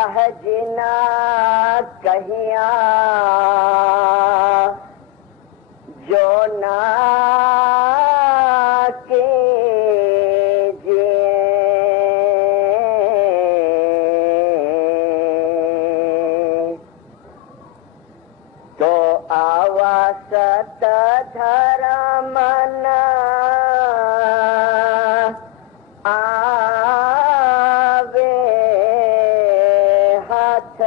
रह जीना कहिया जो ना के तो आवा सत धर्म न आवे हाथ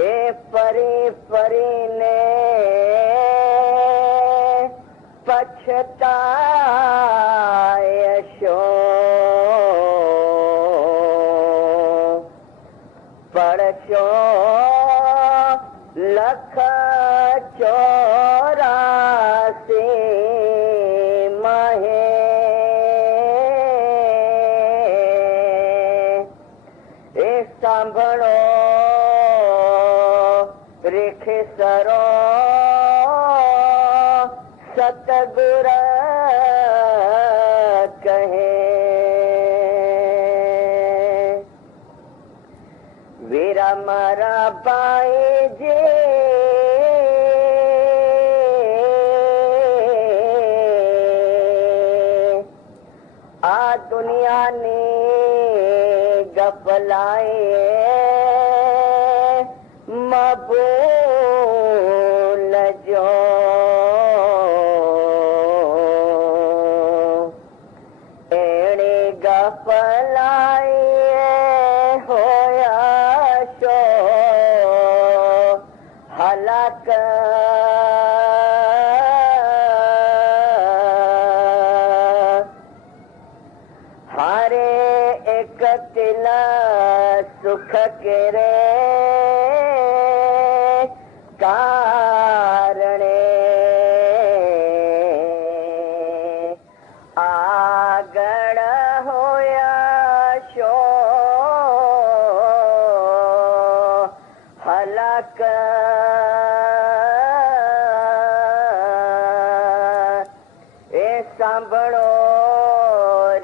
ए परी परी ने पछताए शो पड़शो लख 84 महे ए सांभळो रिखसरो सतगुर कहे वीरा मारा पाए जे आ दुनिया ने गफलाए मबूल जो एड़े गफलाए होया शो हलाक हारे एक तिला सुख के रे कारणे आगड़ होया शो हलाक ए सांभळो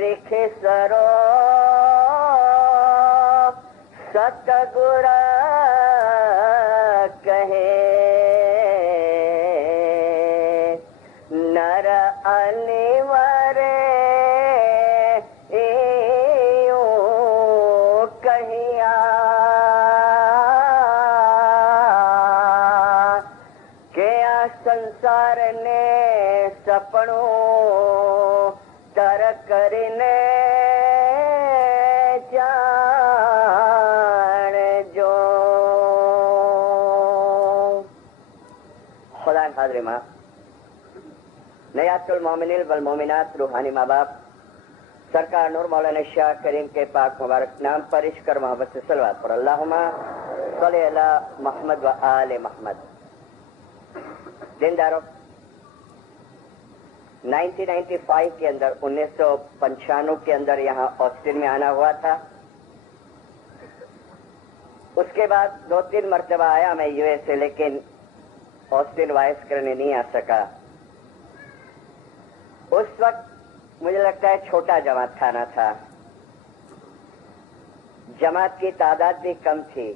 रिखसरो सतगुर कहे नर अनिवरे कहिया के आ संसार ने सपनों तर करने जान जो खुदा हाज़िर माँ नयातुल मोमिनीन वल मोमिनात रूहानी माँ बाप सरकार नूर मौलाना शाह करीम के पाक मुबारक नाम पर इश्कर मोहब्बत से सलवात पर अल्लाहुम्मा सल्ली अला मोहम्मद व आले मोहम्मद। दिनदारों 1995 के अंदर 1995 के अंदर यहाँ ऑस्टिन में आना हुआ था। उसके बाद 2-3 मरतबा आया मैं यूएसए, लेकिन ऑस्टिन वाइस करने नहीं आ सका। उस वक्त मुझे लगता है छोटा जमात खाना था, जमात की तादाद भी कम थी।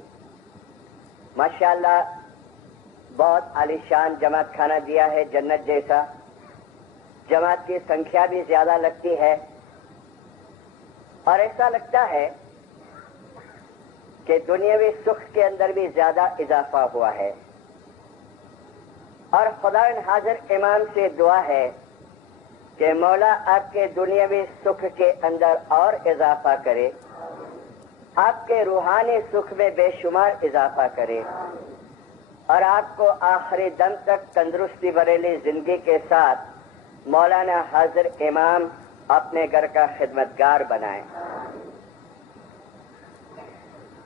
माशाअल्लाह बहुत आलीशान जमात खाना दिया है, जन्नत जैसा। जमात की संख्या भी ज्यादा लगती है और ऐसा लगता है कि दुनियावी सुख के अंदर भी ज्यादा इजाफा हुआ है। और खुदा हाजिर इमाम से दुआ है कि मौला आपके दुनियावी सुख के अंदर और इजाफा करे, आपके रूहानी सुख में बेशुमार इजाफा करे और आपको आखिरी दम तक तंदुरुस्ती भरेली जिंदगी के साथ मौलाना हाजिर इमाम अपने घर का खिदमतगार बनाए।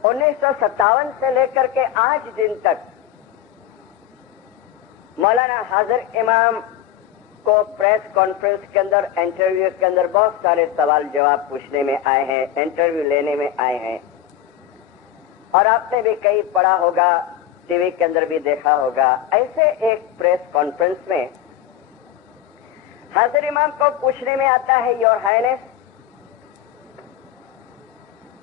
1957 से लेकर के आज दिन तक मौलाना हाजिर इमाम को प्रेस कॉन्फ्रेंस के अंदर, इंटरव्यू के अंदर बहुत सारे सवाल जवाब पूछने में आए हैं, इंटरव्यू लेने में आए हैं। और आपने भी कई पढ़ा होगा, टीवी के अंदर भी देखा होगा। ऐसे एक प्रेस कॉन्फ्रेंस में हाजिर इमाम को पूछने में आता है, योर हाइनेस,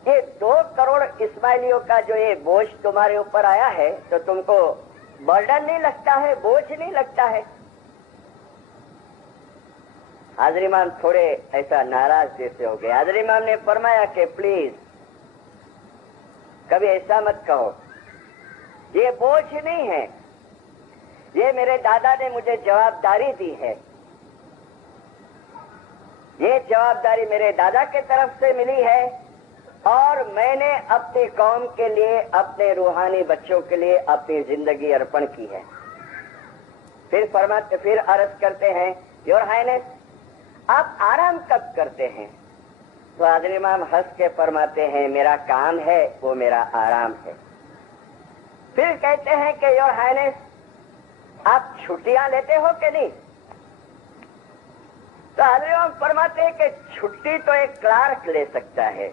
ये 2 करोड़ इस्माइलियों का जो ये बोझ तुम्हारे ऊपर आया है, तो तुमको बर्डन नहीं लगता है, बोझ नहीं लगता है? हाजिर इमाम थोड़े ऐसा नाराज जैसे हो गए। हाजिर इमाम ने फरमाया कि प्लीज कभी ऐसा मत कहो, ये बोझ नहीं है, ये मेरे दादा ने मुझे जवाबदारी दी है, ये जवाबदारी मेरे दादा के तरफ से मिली है और मैंने अपनी कौम के लिए, अपने रूहानी बच्चों के लिए अपनी जिंदगी अर्पण की है। फिर अर्ज करते हैं, योर हाइनेस, आप आराम कब करते हैं? तो हाजिर इमाम हंस के फरमाते हैं, मेरा काम है वो मेरा आराम है। फिर कहते हैं कि योर हाइनेस, आप छुट्टियां लेते हो कि नहीं? तो हाजिर इमाम फरमाते हैं कि छुट्टी तो एक क्लार्क ले सकता है,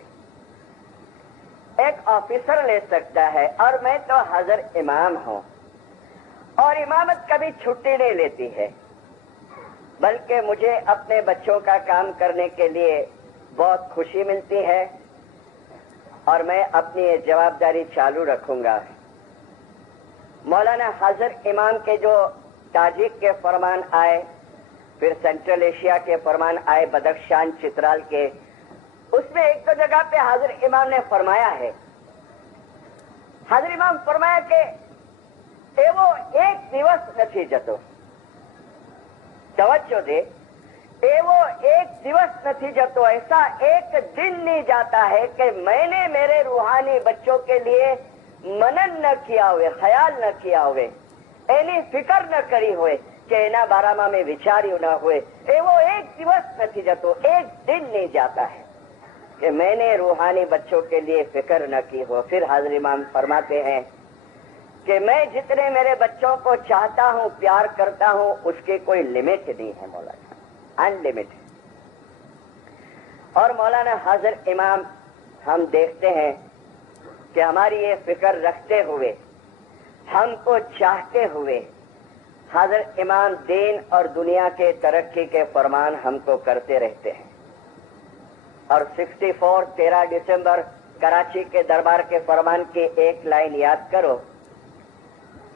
एक ऑफिसर ले सकता है, और मैं तो हाजिर इमाम हूं और इमामत कभी छुट्टी नहीं लेती है, बल्कि मुझे अपने बच्चों का काम करने के लिए बहुत खुशी मिलती है और मैं अपनी ये जवाबदारी चालू रखूंगा। मौलाना हाजिर इमाम के जो ताजिक के फरमान आए, फिर सेंट्रल एशिया के फरमान आए, बदख्शान चित्राल के, उसमें एक तो जगह पे हाजिर इमाम ने फरमाया है, हाजिर इमाम फरमाया कि एवो एक दिवस નથી જતો, तवज्जो दे, एवो एक दिवस નથી જતો, ऐसा एक दिन नहीं जाता है कि मैंने मेरे रूहानी बच्चों के लिए मनन न किया हुए, ख्याल न किया हुए, एनी फिकर न करी हुए कि एना बारामा में विचार्યું न हुए। एवो एक दिवस નથી જતો, एक दिन नहीं जाता है कि मैंने रूहानी बच्चों के लिए फिक्र न की हो। फिर हाजिर इमाम फरमाते हैं कि मैं जितने मेरे बच्चों को चाहता हूं, प्यार करता हूं, उसकी कोई लिमिट नहीं है मौलाना, अनलिमिटेड। और मौलाना हाजिर इमाम, हम देखते हैं कि हमारी ये फिक्र रखते हुए, हमको चाहते हुए, हाजिर इमाम दीन और दुनिया के तरक्की के फरमान हमको करते रहते हैं। और 64 13 दिसंबर कराची के दरबार के फरमान की एक लाइन याद करो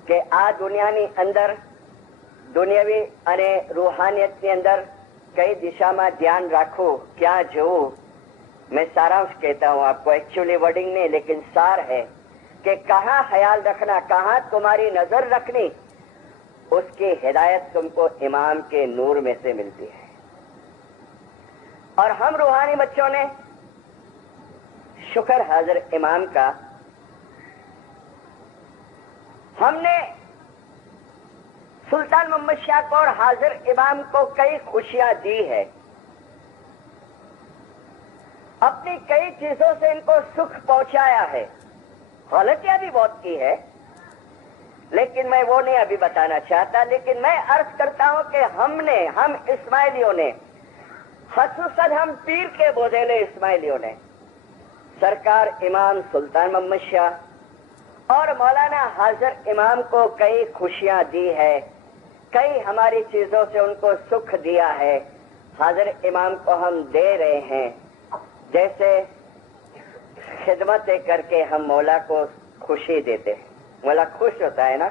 कि आ दुनियाની અંદર દુનિયાવી અને રૂહાનિયતની અંદર કઈ દિશામાં ध्यान રાખવું, क्या જવું। मैं सारांश कहता हूं आपको, एक्चुअली वर्डिंग नहीं लेकिन सार है कि कहाँ ख्याल रखना, कहाँ तुम्हारी नजर रखनी, उसकी हिदायत तुमको इमाम के नूर में से मिलती है। और हम रूहानी बच्चों ने शुक्र हाजिर इमाम का, हमने सुल्तान मोहम्मद शाह को और हाजिर इमाम को कई खुशियां दी है, अपनी कई चीजों से इनको सुख पहुंचाया है, गलतियां भी बहुत की है, लेकिन मैं वो नहीं अभी बताना चाहता। लेकिन मैं अर्ज करता हूं कि हम इस्माइलियों ने, खसूसन हम पीर के बोझेले इस्माइलियों ने, सरकार इमाम सुल्तान मोहम्मद शाह और मौलाना हाजिर इमाम को कई खुशियां दी है, कई हमारी चीजों से उनको सुख दिया है। हाजिर इमाम को हम दे रहे हैं, जैसे खिदमतें करके हम मौला को खुशी देते हैं। मौला खुश होता है ना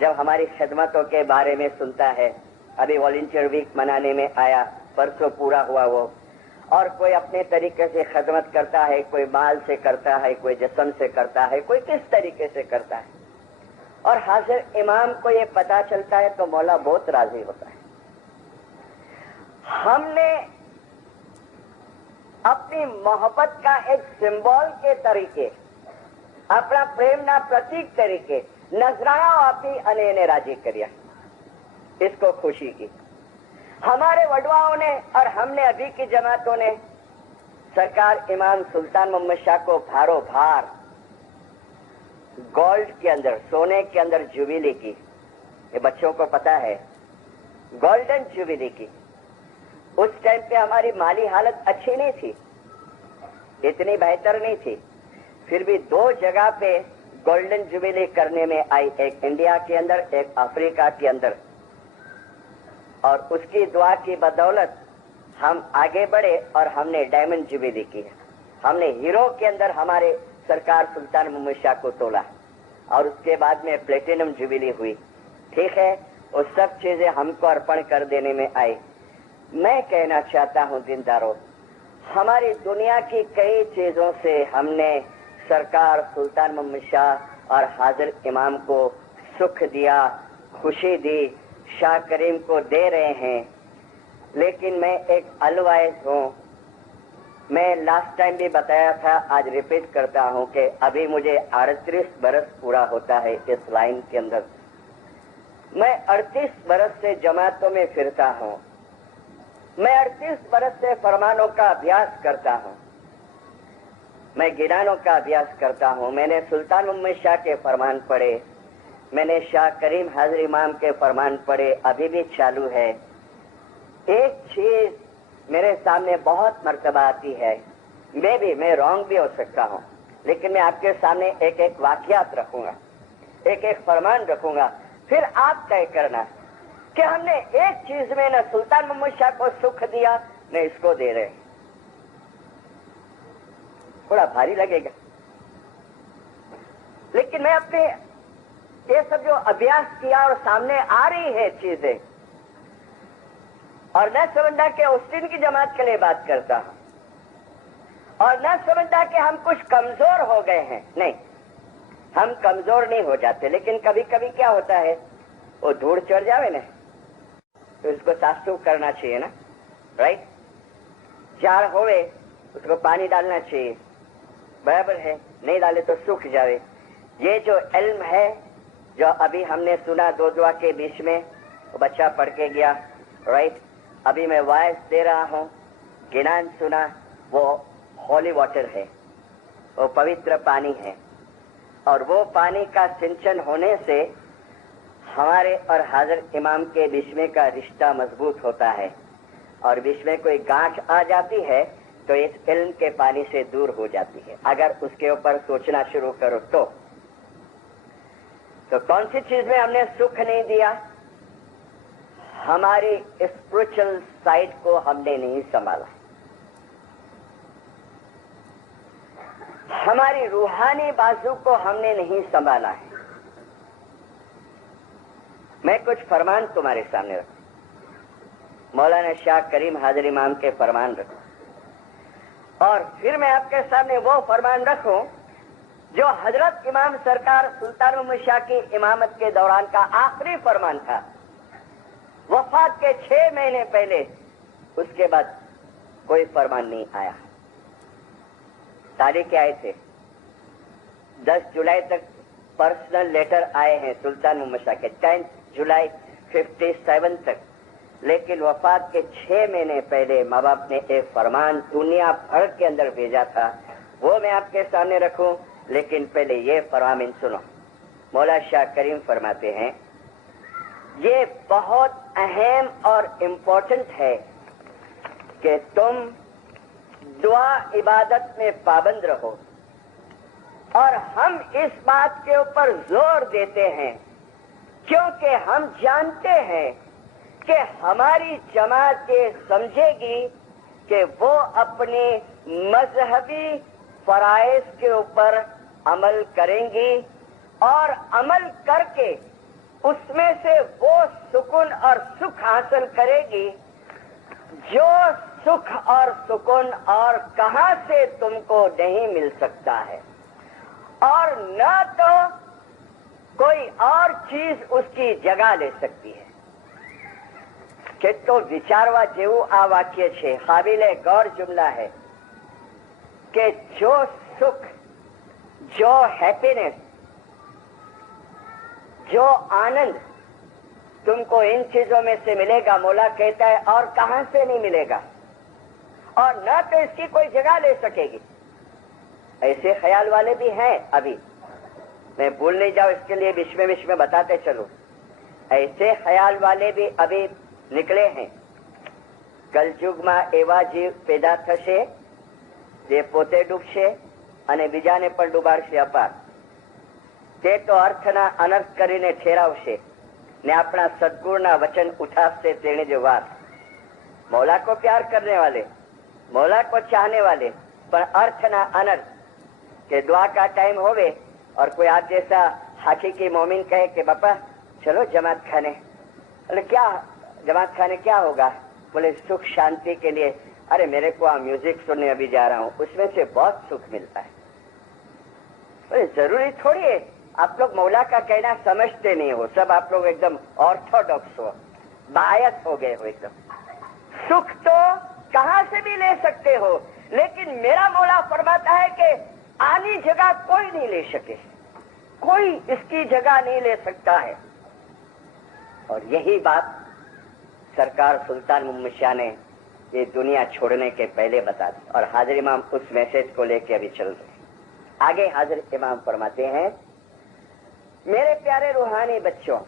जब हमारी खिदमतों के बारे में सुनता है। अभी वॉलंटियर वीक मनाने में आया, परसों पूरा हुआ वो, और कोई अपने तरीके से खिदमत करता है, कोई माल से करता है, कोई जिस्म से करता है, कोई किस तरीके से करता है, और हाजिर इमाम को ये पता चलता है तो मौला बहुत राजी होता है। हमने अपनी मोहब्बत का एक सिंबल के तरीके, अपना प्रेमना प्रतीक तरीके नजराना आपी અને એને રાજી કર્યા, इसको खुशी की। हमारे वडवाओं ने और हमने अभी की जमातों ने सरकार इमाम सुल्तान मोहम्मद शाह को भारो भार गोल्ड के अंदर, सोने के अंदर जुबिली की। ये बच्चों को पता है, गोल्डन जुबिली की। उस टाइम पे हमारी माली हालत अच्छी नहीं थी, इतनी बेहतर नहीं थी, फिर भी 2 जगह पे गोल्डन जुबिली करने में आई, एक इंडिया के अंदर, एक अफ्रीका के अंदर। اور اس کی دعا کی بدولت ہم آگے بڑھے اور ہم نے ڈائمنڈ جوبلی کی ہے. ہم نے ہیرو کے اندر ہمارے سرکار سلطان محمد شاہ کو تولا اور اس کے بعد میں پلیٹینم جوبلی ہوئی. ٹھیک ہے, وہ سب چیزیں ہم کو ارپن کر دینے میں آئی. میں کہنا چاہتا ہوں دینداروں, ہماری دنیا کی کئی چیزوں سے ہم نے سرکار سلطان محمد شاہ اور حاضر امام کو سکھ دیا, خوشی دی, شاہ کریم کو دے رہے ہیں. لیکن میں ایک الوائز ہوں. میں لاسٹ ٹائم بھی بتایا تھا, آج ریپیٹ کرتا ہوں کہ ابھی مجھے 38 برس پورا ہوتا ہے اس لائن کے اندر. میں 38 برس سے جماعتوں میں پھرتا ہوں. میں 38 برس سے فرمانوں کا ابھیاس کرتا ہوں. میں گنانوں کا ابھیاس کرتا ہوں. میں نے سلطان محمد شاہ کے فرمان پڑھے, میں نے شاہ کریم حاضر امام کے فرمان پڑھے, ابھی بھی چالو ہے. ایک چیز میرے سامنے بہت مرتبہ آتی ہے, میں رانگ بھی ہو سکتا ہوں, لیکن میں آپ کے سامنے ایک ایک واقعات رکھوں گا, ایک ایک فرمان رکھوں گا, پھر آپ طے کرنا کہ ہم نے ایک چیز میں نہ سلطان محمد شاہ کو سکھ دیا نہ اس کو دے رہے. تھوڑا بھاری لگے گا, لیکن میں اپنے یہ سب جو ابھیاس کیا اور سامنے آ رہی ہے چیزیں, اور نہ سمجھنا کہ اسٹین کی جماعت کے لیے بات کرتا ہوں, اور نہ سمجھنا کہ ہم کچھ کمزور ہو گئے ہیں. نہیں, ہم کمزور نہیں ہو جاتے, لیکن کبھی کبھی کیا ہوتا ہے, وہ دھوڑ چڑھ جاوے نا تو اس کو صاف سوف کرنا چاہیے نا, رائٹ. جاڑ ہوئے اس کو پانی ڈالنا چاہیے, برابر ہے, نہیں ڈالے تو سوکھ جاوے. یہ جو علم ہے جو ابھی ہم نے سنا دو دعا کے بیچ میں, وہ بچہ پڑھ کے گیا, رائٹ. ابھی میں وائس دے رہا ہوں, گنان سنا, وہ ہولی واٹر ہے, وہ پوتر پانی ہے, اور وہ پانی کا سنچن ہونے سے ہمارے اور حاضر امام کے بیچ میں کا رشتہ مضبوط ہوتا ہے, اور بیچ میں کوئی گانٹھ آ جاتی ہے تو اس علم کے پانی سے دور ہو جاتی ہے. اگر اس کے اوپر سوچنا شروع کرو تو کون سی چیز میں ہم نے سکھ نہیں دیا, ہماری اسپرچل سائڈ کو ہم نے نہیں سنبھالا, ہماری روحانی بازو کو ہم نے نہیں سنبھالا ہے. میں کچھ فرمان تمہارے سامنے رکھوں, مولانا شاہ کریم حاضر امام کے فرمان رکھوں, اور پھر میں آپ کے سامنے وہ فرمان رکھوں جو حضرت امام سرکار سلطان محمد شاہ کی امامت کے دوران کا آخری فرمان تھا. وفات کے 6 مہینے پہلے, اس کے بعد کوئی فرمان نہیں آیا. تاریخ آئے تھے 10 جولائی تک پرسنل لیٹر آئے ہیں سلطان محمد شاہ کے, 10 جولائی 57 تک, لیکن وفات کے 6 مہینے پہلے ماں باپ نے ایک فرمان دنیا بھر کے اندر بھیجا تھا, وہ میں آپ کے سامنے رکھوں. لیکن پہلے یہ فرمان سنو. مولا شاہ کریم فرماتے ہیں, یہ بہت اہم اور امپورٹنٹ ہے کہ تم دعا عبادت میں پابند رہو, اور ہم اس بات کے اوپر زور دیتے ہیں کیونکہ ہم جانتے ہیں کہ ہماری جماعت یہ سمجھے گی کہ وہ اپنے مذہبی فرائض کے اوپر عمل کریں گی, اور عمل کر کے اس میں سے وہ سکون اور سکھ حاصل کرے گی جو سکھ اور سکون اور کہاں سے تم کو نہیں مل سکتا ہے, اور نہ تو کوئی اور چیز اس کی جگہ لے سکتی ہے. کہ تو વિચારવા જેવું આ વાક્ય છે, કાબિલે ગૌર જુમલા ہے کہ جو سکھ, جو ہیپینس, جو آنند تم کو ان چیزوں میں سے ملے گا, مولا کہتا ہے اور کہاں سے نہیں ملے گا, اور نہ تو اس کی کوئی جگہ لے سکے گی. ایسے خیال والے بھی ہیں, ابھی میں بھول نہیں جاؤں اس کے لیے بیچ میں بتاتے چلو. ایسے خیال والے بھی ابھی નીકળે હે. કલયુગમાં એવા જીવ પેદા થશે જે પોતે ડૂબશે અને બીજાને પણ ડૂબાડશે અપાર. તે તો અર્થના અનર્થ કરીને ઠેરાવશે ने अपना सदगुरुना वचन उठावते तेने जो बात, मौला को प्यार करने वाले, मौला को चाहने वाले, पर अर्थ ना अनर्थ के दुआ का टाइम होवे और कोई आप जैसा हकीकी मोमिन कहे कि बापा चलो जमात खाने, बोले क्या जमात खाने क्या होगा? बोले सुख शांति के लिए। अरे मेरे को म्यूजिक सुनने अभी जा रहा हूँ, उसमें से बहुत सुख मिलता है। बोले जरूरी थोड़ी है, आप लोग मौला का कहना समझते नहीं हो, सब आप लोग एकदम ऑर्थोडॉक्स हो, बायस हो गए हो एकदम। सुख तो कहां से भी ले सकते हो, लेकिन मेरा मौला फरमाता है कि आनी जगह कोई नहीं ले सके, कोई इसकी जगह नहीं ले सकता है। और यही बात सरकार सुल्तान मोहम्मद शाह ने ये दुनिया छोड़ने के पहले बता दी, और हाजिर इमाम उस मैसेज को लेकर अभी चल रहे हैं। आगे हाजिर इमाम फरमाते हैं, मेरे प्यारे रूहानी बच्चों,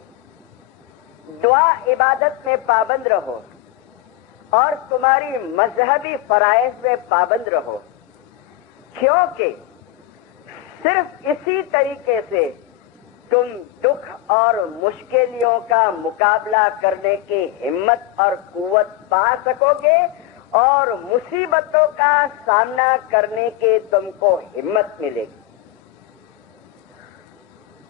दुआ इबादत में पाबंद रहो और तुम्हारी मजहबी फराइज में पाबंद रहो, क्योंकि सिर्फ इसी तरीके से तुम दुख और मुश्किलों का मुकाबला करने की हिम्मत और कुव्वत पा सकोगे और मुसीबतों का सामना करने की तुमको हिम्मत मिलेगी।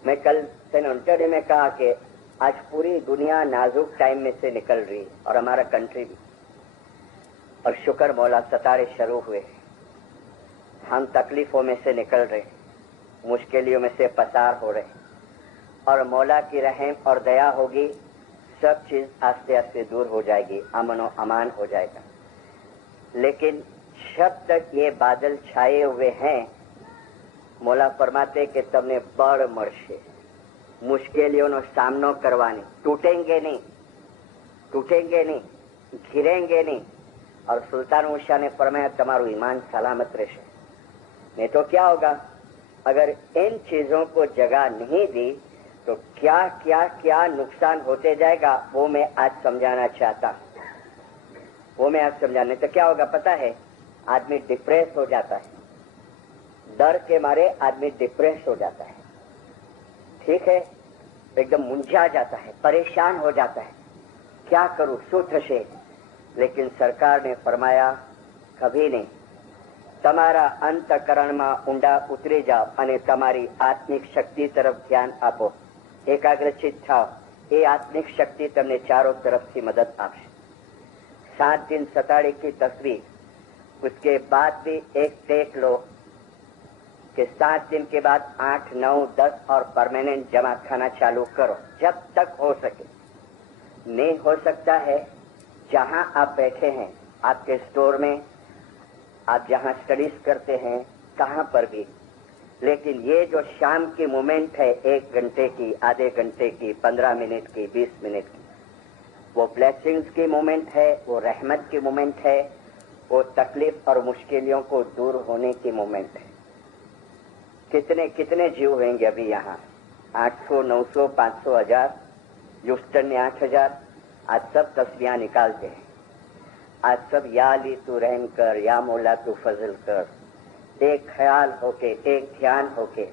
मैं कल सेनेटरी में कहा कि आज पूरी दुनिया नाजुक टाइम में से निकल रही और हमारा कंट्री भी, और शुक्र मौला सतारे शुरू हुए, हम तकलीफों में से निकल रहे, मुश्किलों में से पसार हो रहे, और मौला की रहम और दया होगी, सब चीज आस्ते आस्ते दूर हो जाएगी, अमन और अमान हो जाएगा। लेकिन जब तक ये बादल छाए हुए हैं, मौला फरमाते कि તમને બળ મળશે, મુશ્કેલીઓનો સામનો કરવાની, टूटेंगे नहीं, घिरेंगे नहीं। और सुल्तान मूसा ने फरमाया तुम्हारू ईमान सलामत रहશે। नहीं तो क्या होगा, अगर इन चीजों को जगह नहीं दी तो क्या क्या क्या नुकसान होते जाएगा, वो मैं आज समझाना चाहता हूँ। नहीं तो क्या होगा पता है, आदमी डिप्रेस हो जाता है, डर के मारे आदमी डिप्रेस हो जाता है, ठीक है, एकदम मुंझा जाता है, परेशान हो जाता है, क्या करूं शू थशे। लेकिन सरकार ने फरमाया कभी नहीं, તમારા અંતઃકરણમાં ઊંડા ઉતરી જાઓ અને તમારી આત્મિક શક્તિ તરફ ધ્યાન આપો, એકાગ્રચિત થાઓ, એ આત્મિક શક્તિ તમને ચારો તરફથી મદદ આપશે। 7 दिन सताड़ी की तस्वीर, उसके बाद भी एक टेक लो कि 7 दिन के बाद 8, 9, 10 और परमानेंट जमात खाना चालू करो, जब तक हो सके। नहीं हो सकता है, जहां आप बैठे हैं, आपके स्टोर में, आप जहां स्टडीज करते हैं, कहां पर भी, लेकिन ये जो शाम की मोमेंट है, 1 घंटे की, आधे घंटे की, 15 मिनट की, 20 मिनट की, वो ब्लेसिंग्स की मोमेंट है, वो रहमत की मोमेंट है, वो तकलीफ और मुश्किलों को दूर होने की मोमेंट है। कितने कितने जीव होंगे अभी यहाँ, 800, 900, 500, 1000, ह्यूस्टन में 8000, आज सब तस्वीरें निकालते हैं। आज सब या अली तू रहम कर, या मौला तू फजल कर, एक ख्याल होके, एक ध्यान होके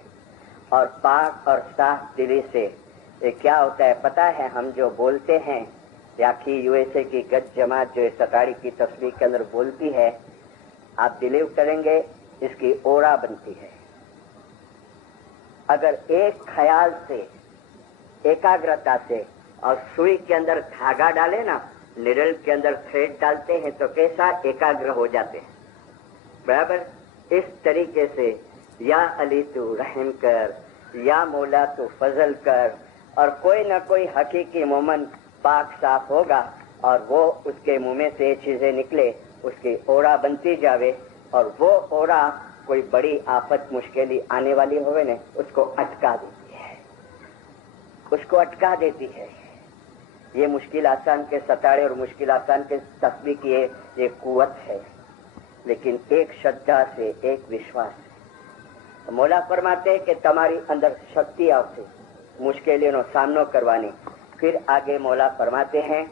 और पाक और साफ दिली से। ये क्या होता है पता है, हम जो बोलते हैं, या कि यूएसए की गज जमात जो सताड़ी की तस्वीर के अंदर बोलती है, आप बिलीव करेंगे, इसकी ओरा बनती है। अगर एक ख्याल से, एकाग्रता से, और सुई के अंदर धागा डाले ना, निडल के अंदर थ्रेड डालते हैं तो कैसा एकाग्र हो जाते हैं, बराबर। इस तरीके से या अली तू रहम कर, या मौला तू फजल कर, और कोई ना कोई हकीकी मोमन पाक साफ होगा और वो उसके मुंह में से चीजें निकले, उसकी ओरा बनती जावे, और वो ओरा कोई बड़ी आफत मुश्किल आने वाली होवे ने, उसको अटका देती है। ये मुश्किल आसान के सताड़े और मुश्किल आसान के तस्वीर की ये कुवत है, लेकिन एक श्रद्धा से, एक विश्वास से। तो मौला फरमाते हैं कि तुम्हारी अंदर शक्ति आवશે मुश्किलों सामनो करवानी। फिर आगे मौला फरमाते हैं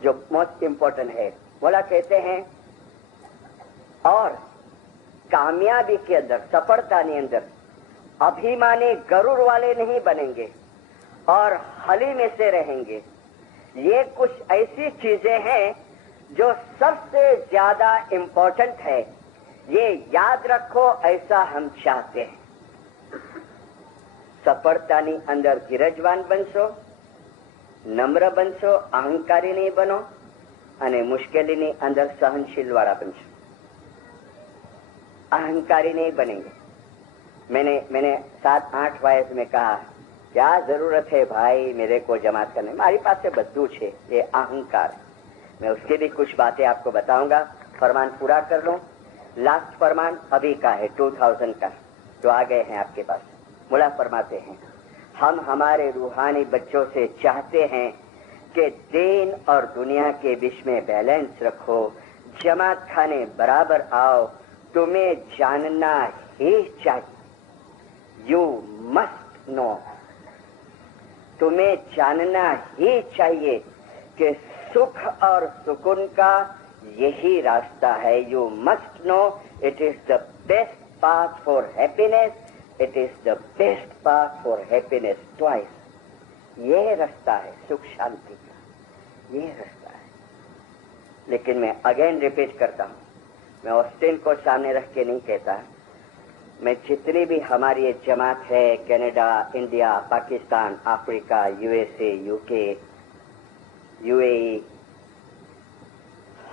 जो मोस्ट इम्पोर्टेंट है, मौला कहते हैं और कामयाबी के अंदर, सफलता के अंदर अभिमानी गरुड़ वाले नहीं बनेंगे, اور حلیمے سے رہیں گے. یہ کچھ ایسی چیزیں ہیں جو سب سے زیادہ امپورٹنٹ ہے. یہ یاد رکھو, ایسا ہم چاہتے ہیں. સફળતાની અંદર ધીરજવાન બનશો, નમ્ર બનશો, અહંકારી નહીં બનો અને મુશ્કેલીની અંદર સહનશીલ वाला બનશો. अहंकारी नहीं बनेंगे. मैंने 7-8 वयस में कहा क्या जरूरत है भाई मेरे को जमात करने, हमारी पास से बद्दू छे, ये अहंकार. मैं उसकी भी कुछ बातें आपको बताऊंगा. फरमान पूरा कर लो. लास्ट फरमान अभी का है 2000 का, जो आ गए हैं आपके पास. मुला फरमाते हैं हम हमारे रूहानी बच्चों से चाहते हैं कि दीन और दुनिया के बीच में बैलेंस रखो, जमात खाने बराबर आओ. तुम्हें जानना ही चाहिए, यू मस्ट नो, तुम्हें जानना ही चाहिए कि सुख और सुकून का यही रास्ता है. You must know it is the best path for happiness, it is the best path for happiness twice. ये रास्ता है सुख शांति का, ये रास्ता है. लेकिन मैं अगेन रिपीट करता हूं, मैं ऑस्टिन को सामने रख के नहीं कहता. मैं जितनी भी हमारी ये जमात है, Canada, India, Pakistan, Africa, USA, UK, UAE,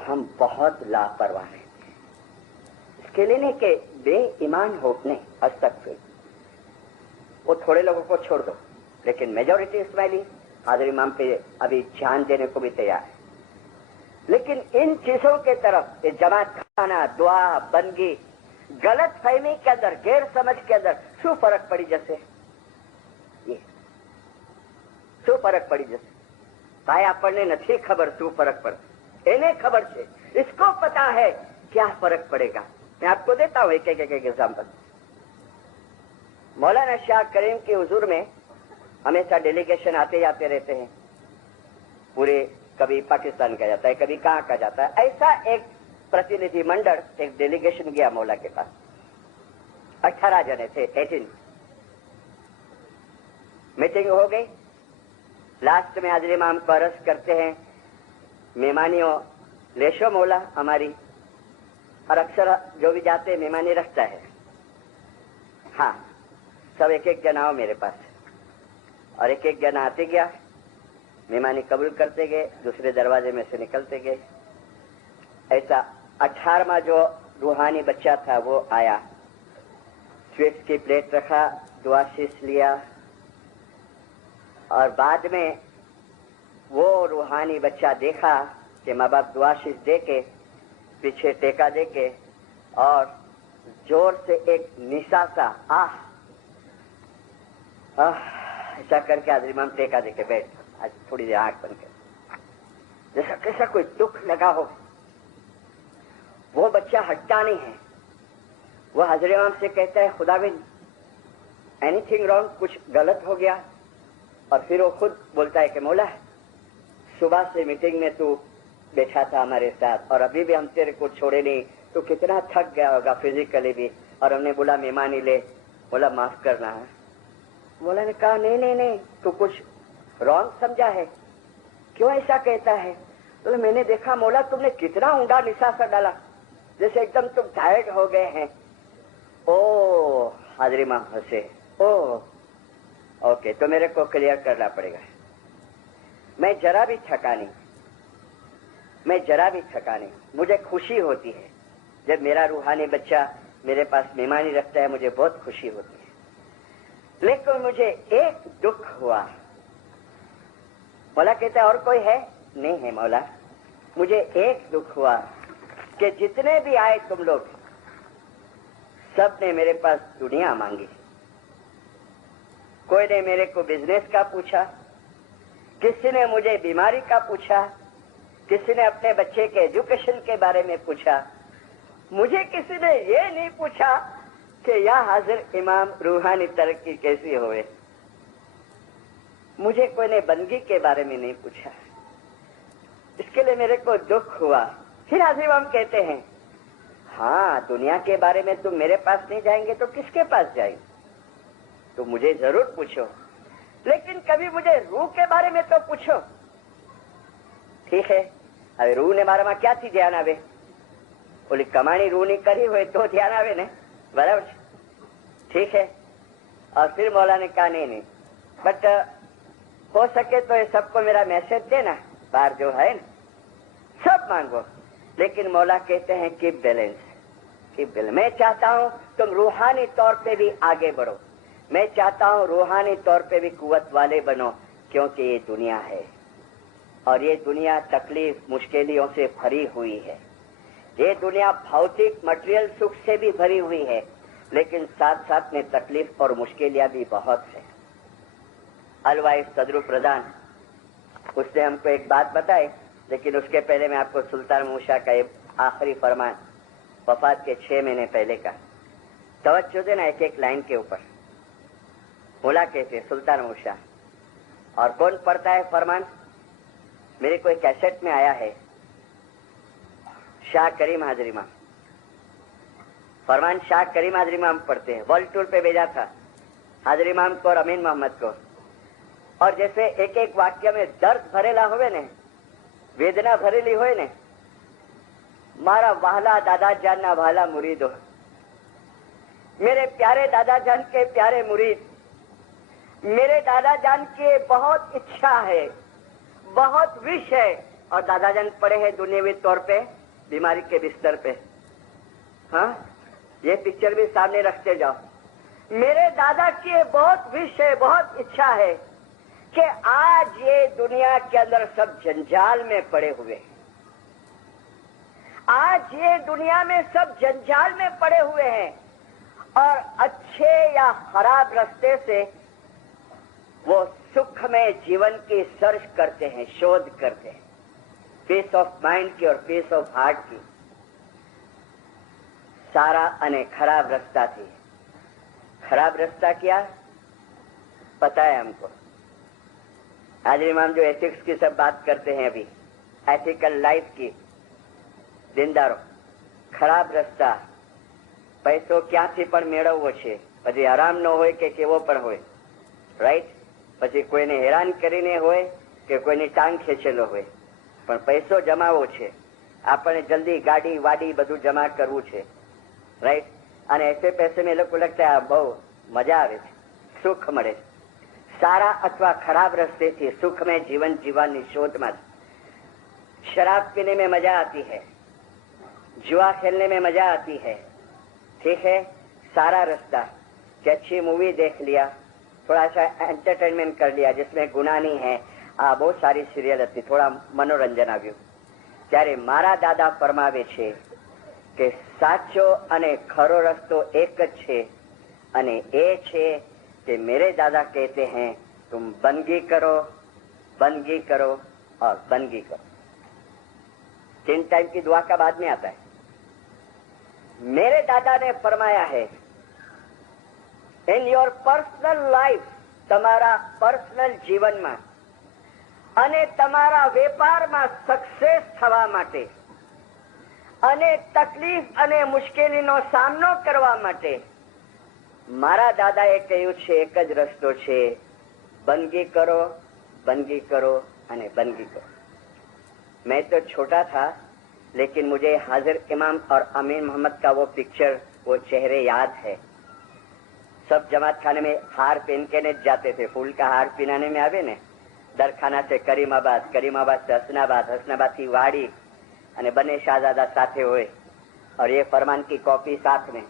हम बहुत लापरवाह हैं. इसके लिए नहीं कि बेईमान हो, नहीं, अस्तगफिर, वो थोड़े लोगों को छोड़ दो, लेकिन मेजॉरिटी इस्माइली हाजिर इमाम पे अभी जान देने को भी तैयार है. लेकिन इन चीजों के तरफ, ये जमात खाना, दुआ, बंदगी, गलत फहमी के अंदर, गैर समझ के अंदर શું ફરક પડી જશે? શું ફરક પડી જશે? ભાઈ આપણને નથી ખબર શું ફરક પડે, એને ખબર છે, इसको पता है क्या फर्क पड़ेगा. मैं आपको देता हूं एक एग्जाम्पल. मौलाना शाह करीम की हुजूर में हमेशा डेलीगेशन आते जाते रहते हैं. पूरे कभी पाकिस्तान का जाता है, कभी कहाँ का जाता है. ऐसा एक प्रतिनिधि मंडल, एक डेलीगेशन गया मौला के पास. 18 जने थे, 18. मीटिंग हो गई. लास्ट में हाजिर इमाम को अर्ज करते हैं मेहमानियों लेशो मौला हमारी, और अक्सर जो भी जाते मेहमानी रखता है. हाँ, सब एक एक जना आओ मेरे पास. और एक एक जना आते गया, मेहमानी कबूल करते गए, दूसरे दरवाजे में से निकलते गए. ऐसा 18वां जो रूहानी बच्चा था वो आया, स्वीट्स की प्लेट रखा, दुआ शीश लिया, और बाद में वो रूहानी बच्चा देखा कि माँ बाप दुआ शीश दे के, पीछे टेका दे के, और जोर से एक निशा सा आह ऐसा करके हाजिर इमाम टेका दे के बैठ, आज थोड़ी देर आंख बंद कर, जैसा कैसा कोई दुख लगा हो. वो बच्चा हटता नहीं है. वो हाजिर इमाम से कहता है खुदाविंद एनीथिंग रॉन्ग, कुछ गलत हो गया? और फिर वो खुद बोलता है कि मौला सुबह से मीटिंग में तू बैठा था हमारे साथ, और अभी भी हम तेरे को छोड़े नहीं, तो कितना थक गया होगा फिजिकली भी, और हमने बोला मेहमानी ले. बोला माफ करना है. मौला ने कहा नहीं नहीं नहीं, तू कुछ रॉन्ग समझा है, क्यों ऐसा कहता है? तो मैंने देखा मौला तुमने कितना ऊंडा निशासा डाला, जैसे एकदम तुम टायर्ड हो गए हैं. ओ हाजिर इमाम हंसे. ओ ओके, तो मेरे को क्लियर करना पड़ेगा. मैं जरा भी थका नहीं, मुझे खुशी होती है जब मेरा रूहानी बच्चा मेरे पास मेहमानी रखता है, मुझे बहुत खुशी होती है. लेकिन मुझे एक दुख हुआ. मौला कहता है और कोई है? नहीं है मौला, मुझे एक दुख हुआ कि जितने भी आए तुम लोग, सब ने मेरे पास दुनिया मांगी. कोई ने मेरे को बिजनेस का पूछा, किसी ने मुझे बीमारी का पूछा, किसी ने अपने बच्चे के एजुकेशन के बारे में पूछा. मुझे किसी ने ये नहीं पूछा कि या हाजिर इमाम रूहानी तरक्की कैसी होए. मुझे कोई ने बंदगी के बारे में नहीं पूछा. इसके लिए मेरे को दुख हुआ. फिर हाजिर इमाम कहते हैं हाँ, दुनिया के बारे में तुम मेरे पास नहीं जाएंगे तो किसके पास जाएंगे? तो मुझे जरूर पूछो लेकिन कभी मुझे रूह के बारे में तो पूछो। ठीक है, હવે રૂહ ને મારામાં ક્યાંથી ધ્યાન આવે? ઓલી કમાણી રૂહ ની કરી હોય તો ધ્યાન આવે ને, બરાબર છે? ठीक है। और फिर मौला ने कहा नहीं नहीं, बट हो सके तो ये सबको मेरा मैसेज देना, बाहर जो है ना सब मांगो, लेकिन मौला कहते हैं कीप बैलेंस, कीप बैलेंस। मैं चाहता हूं तुम रूहानी तौर पे भी आगे बढ़ो, मैं चाहता हूं रूहानी तौर पे भी कुव्वत वाले बनो, क्योंकि ये दुनिया है और ये दुनिया तकलीफ मुश्किलों से भरी हुई है। ये दुनिया भौतिक मटेरियल सुख से भी भरी हुई है, लेकिन साथ साथ में तकलीफ और मुश्किलियां भी बहुत है। अलवाइफ सदर प्रधान उसने हमको एक बात बताई, लेकिन उसके पहले मैं आपको सुल्तान मूसा का एक आखिरी फरमान वफात के 6 महीने पहले का तवज्जो देना एक एक लाइन के ऊपर। बोला कहते सुल्तान मूसा, और कौन पढ़ता है फरमान? मेरे कोई कैसेट में आया है, शाह करीम हाजरी मां फरमान, शाह करीम हाजरी मां पढ़ते हैं। वर्ल्ड टूर पे भेजा था हाजरी माम को और अमीन मोहम्मद को, और जैसे एक एक वाक्य में दर्द भरेला होवे ने, वेदना भरेली होय ने, मारा वाहला दादा जान ना वाला मुरीदो, मेरे प्यारे दादा जान के प्यारे मुरीद, मेरे दादा जान की बहुत इच्छा है, बहुत विश है, और दादा जान पड़े हैं दुनियावी तौर पे बीमारी के बिस्तर पे। हाँ, ये पिक्चर भी सामने रखते जाओ। मेरे दादा की बहुत विश है, बहुत इच्छा है कि आज ये दुनिया के अंदर सब जंजाल में पड़े हुए हैं, आज ये दुनिया में सब जंजाल में पड़े हुए हैं, और अच्छे या खराब रास्ते से वो सुख में जीवन की सर्च करते हैं, शोध करते हैं, पीस ऑफ माइंड की और पीस ऑफ हार्ट की। सारा अने खराब रास्ता थी। खराब रास्ता क्या पता है हमको? हाजरी इमाम जो एथिक्स की सब बात करते हैं अभी, एथिकल लाइफ की, दिनदारो, खराब रस्ता पैसो क्यांथी पण मेळवવો છે, પછી આરામ ન હોય કે કેવો પણ હોય, રાઈટ? પછી કોઈને હેરાન કરીને હોય કે કોઈની ટાંગ ખેંચેલો હોય, પણ પૈસો જમાવવો છે, આપણે જલ્દી ગાડી વાડી બધું જમા કરવું છે, રાઈટ? અને ऐसे पैसे में लोग लगता है બહુ મજા આવે છે, સુખ મળે છે। सारा अथवा खराब रस्ते से सुख में जीवन जीवनी शोध में, शराब पीने में मजा आती है, जुआ खेलने में मजा आती है, ठीक है? सारा रास्ता कि अच्छी मूवी देख लिया, थोड़ा सा एंटरटेनमेंट कर लिया जिसमें गुनाह नहीं है, बहुत सारी सीरियल थी, थोड़ा मनोरंजन આવ્યું। ત્યારે મારા દાદા ફરમાવે છે કે સાચો અને ખરો રસ્તો એક જ છે, અને એ છે कि मेरे दादा कहते हैं तुम बंदगी करो, बंदगी करो और बंदगी करो। 3 टाइम की दुआ का बाद में आता है। मेरे दादा ने फरमाया है इन योर पर्सनल लाइफ, तमारा पर्सनल जीवन में अने तमारा व्यापार में सक्सेस थवा माटे अने तकलीफ अने मुश्केली नो सामनो करवा माटे मारा दादाए कह્યું છે एक ज रस्तो છે, बंदगी करो, बंदगी करो अने बंदगी करो। मैं तो छोटा था, लेकिन मुझे हाजिर इमाम और अमीन मोहम्मद का वो पिक्चर, वो चेहरे याद है। सब जमात खाने में हार पहन के ने जाते थे, फूल का हार पहनाने में आवे ने, दरखाना से करीमाबाद, करीमाबाद से हसनाबाद, हसनाबाद थी वाड़ी, अने बने शाहजादा साथे होए, और ये फरमान की कॉपी साथ में।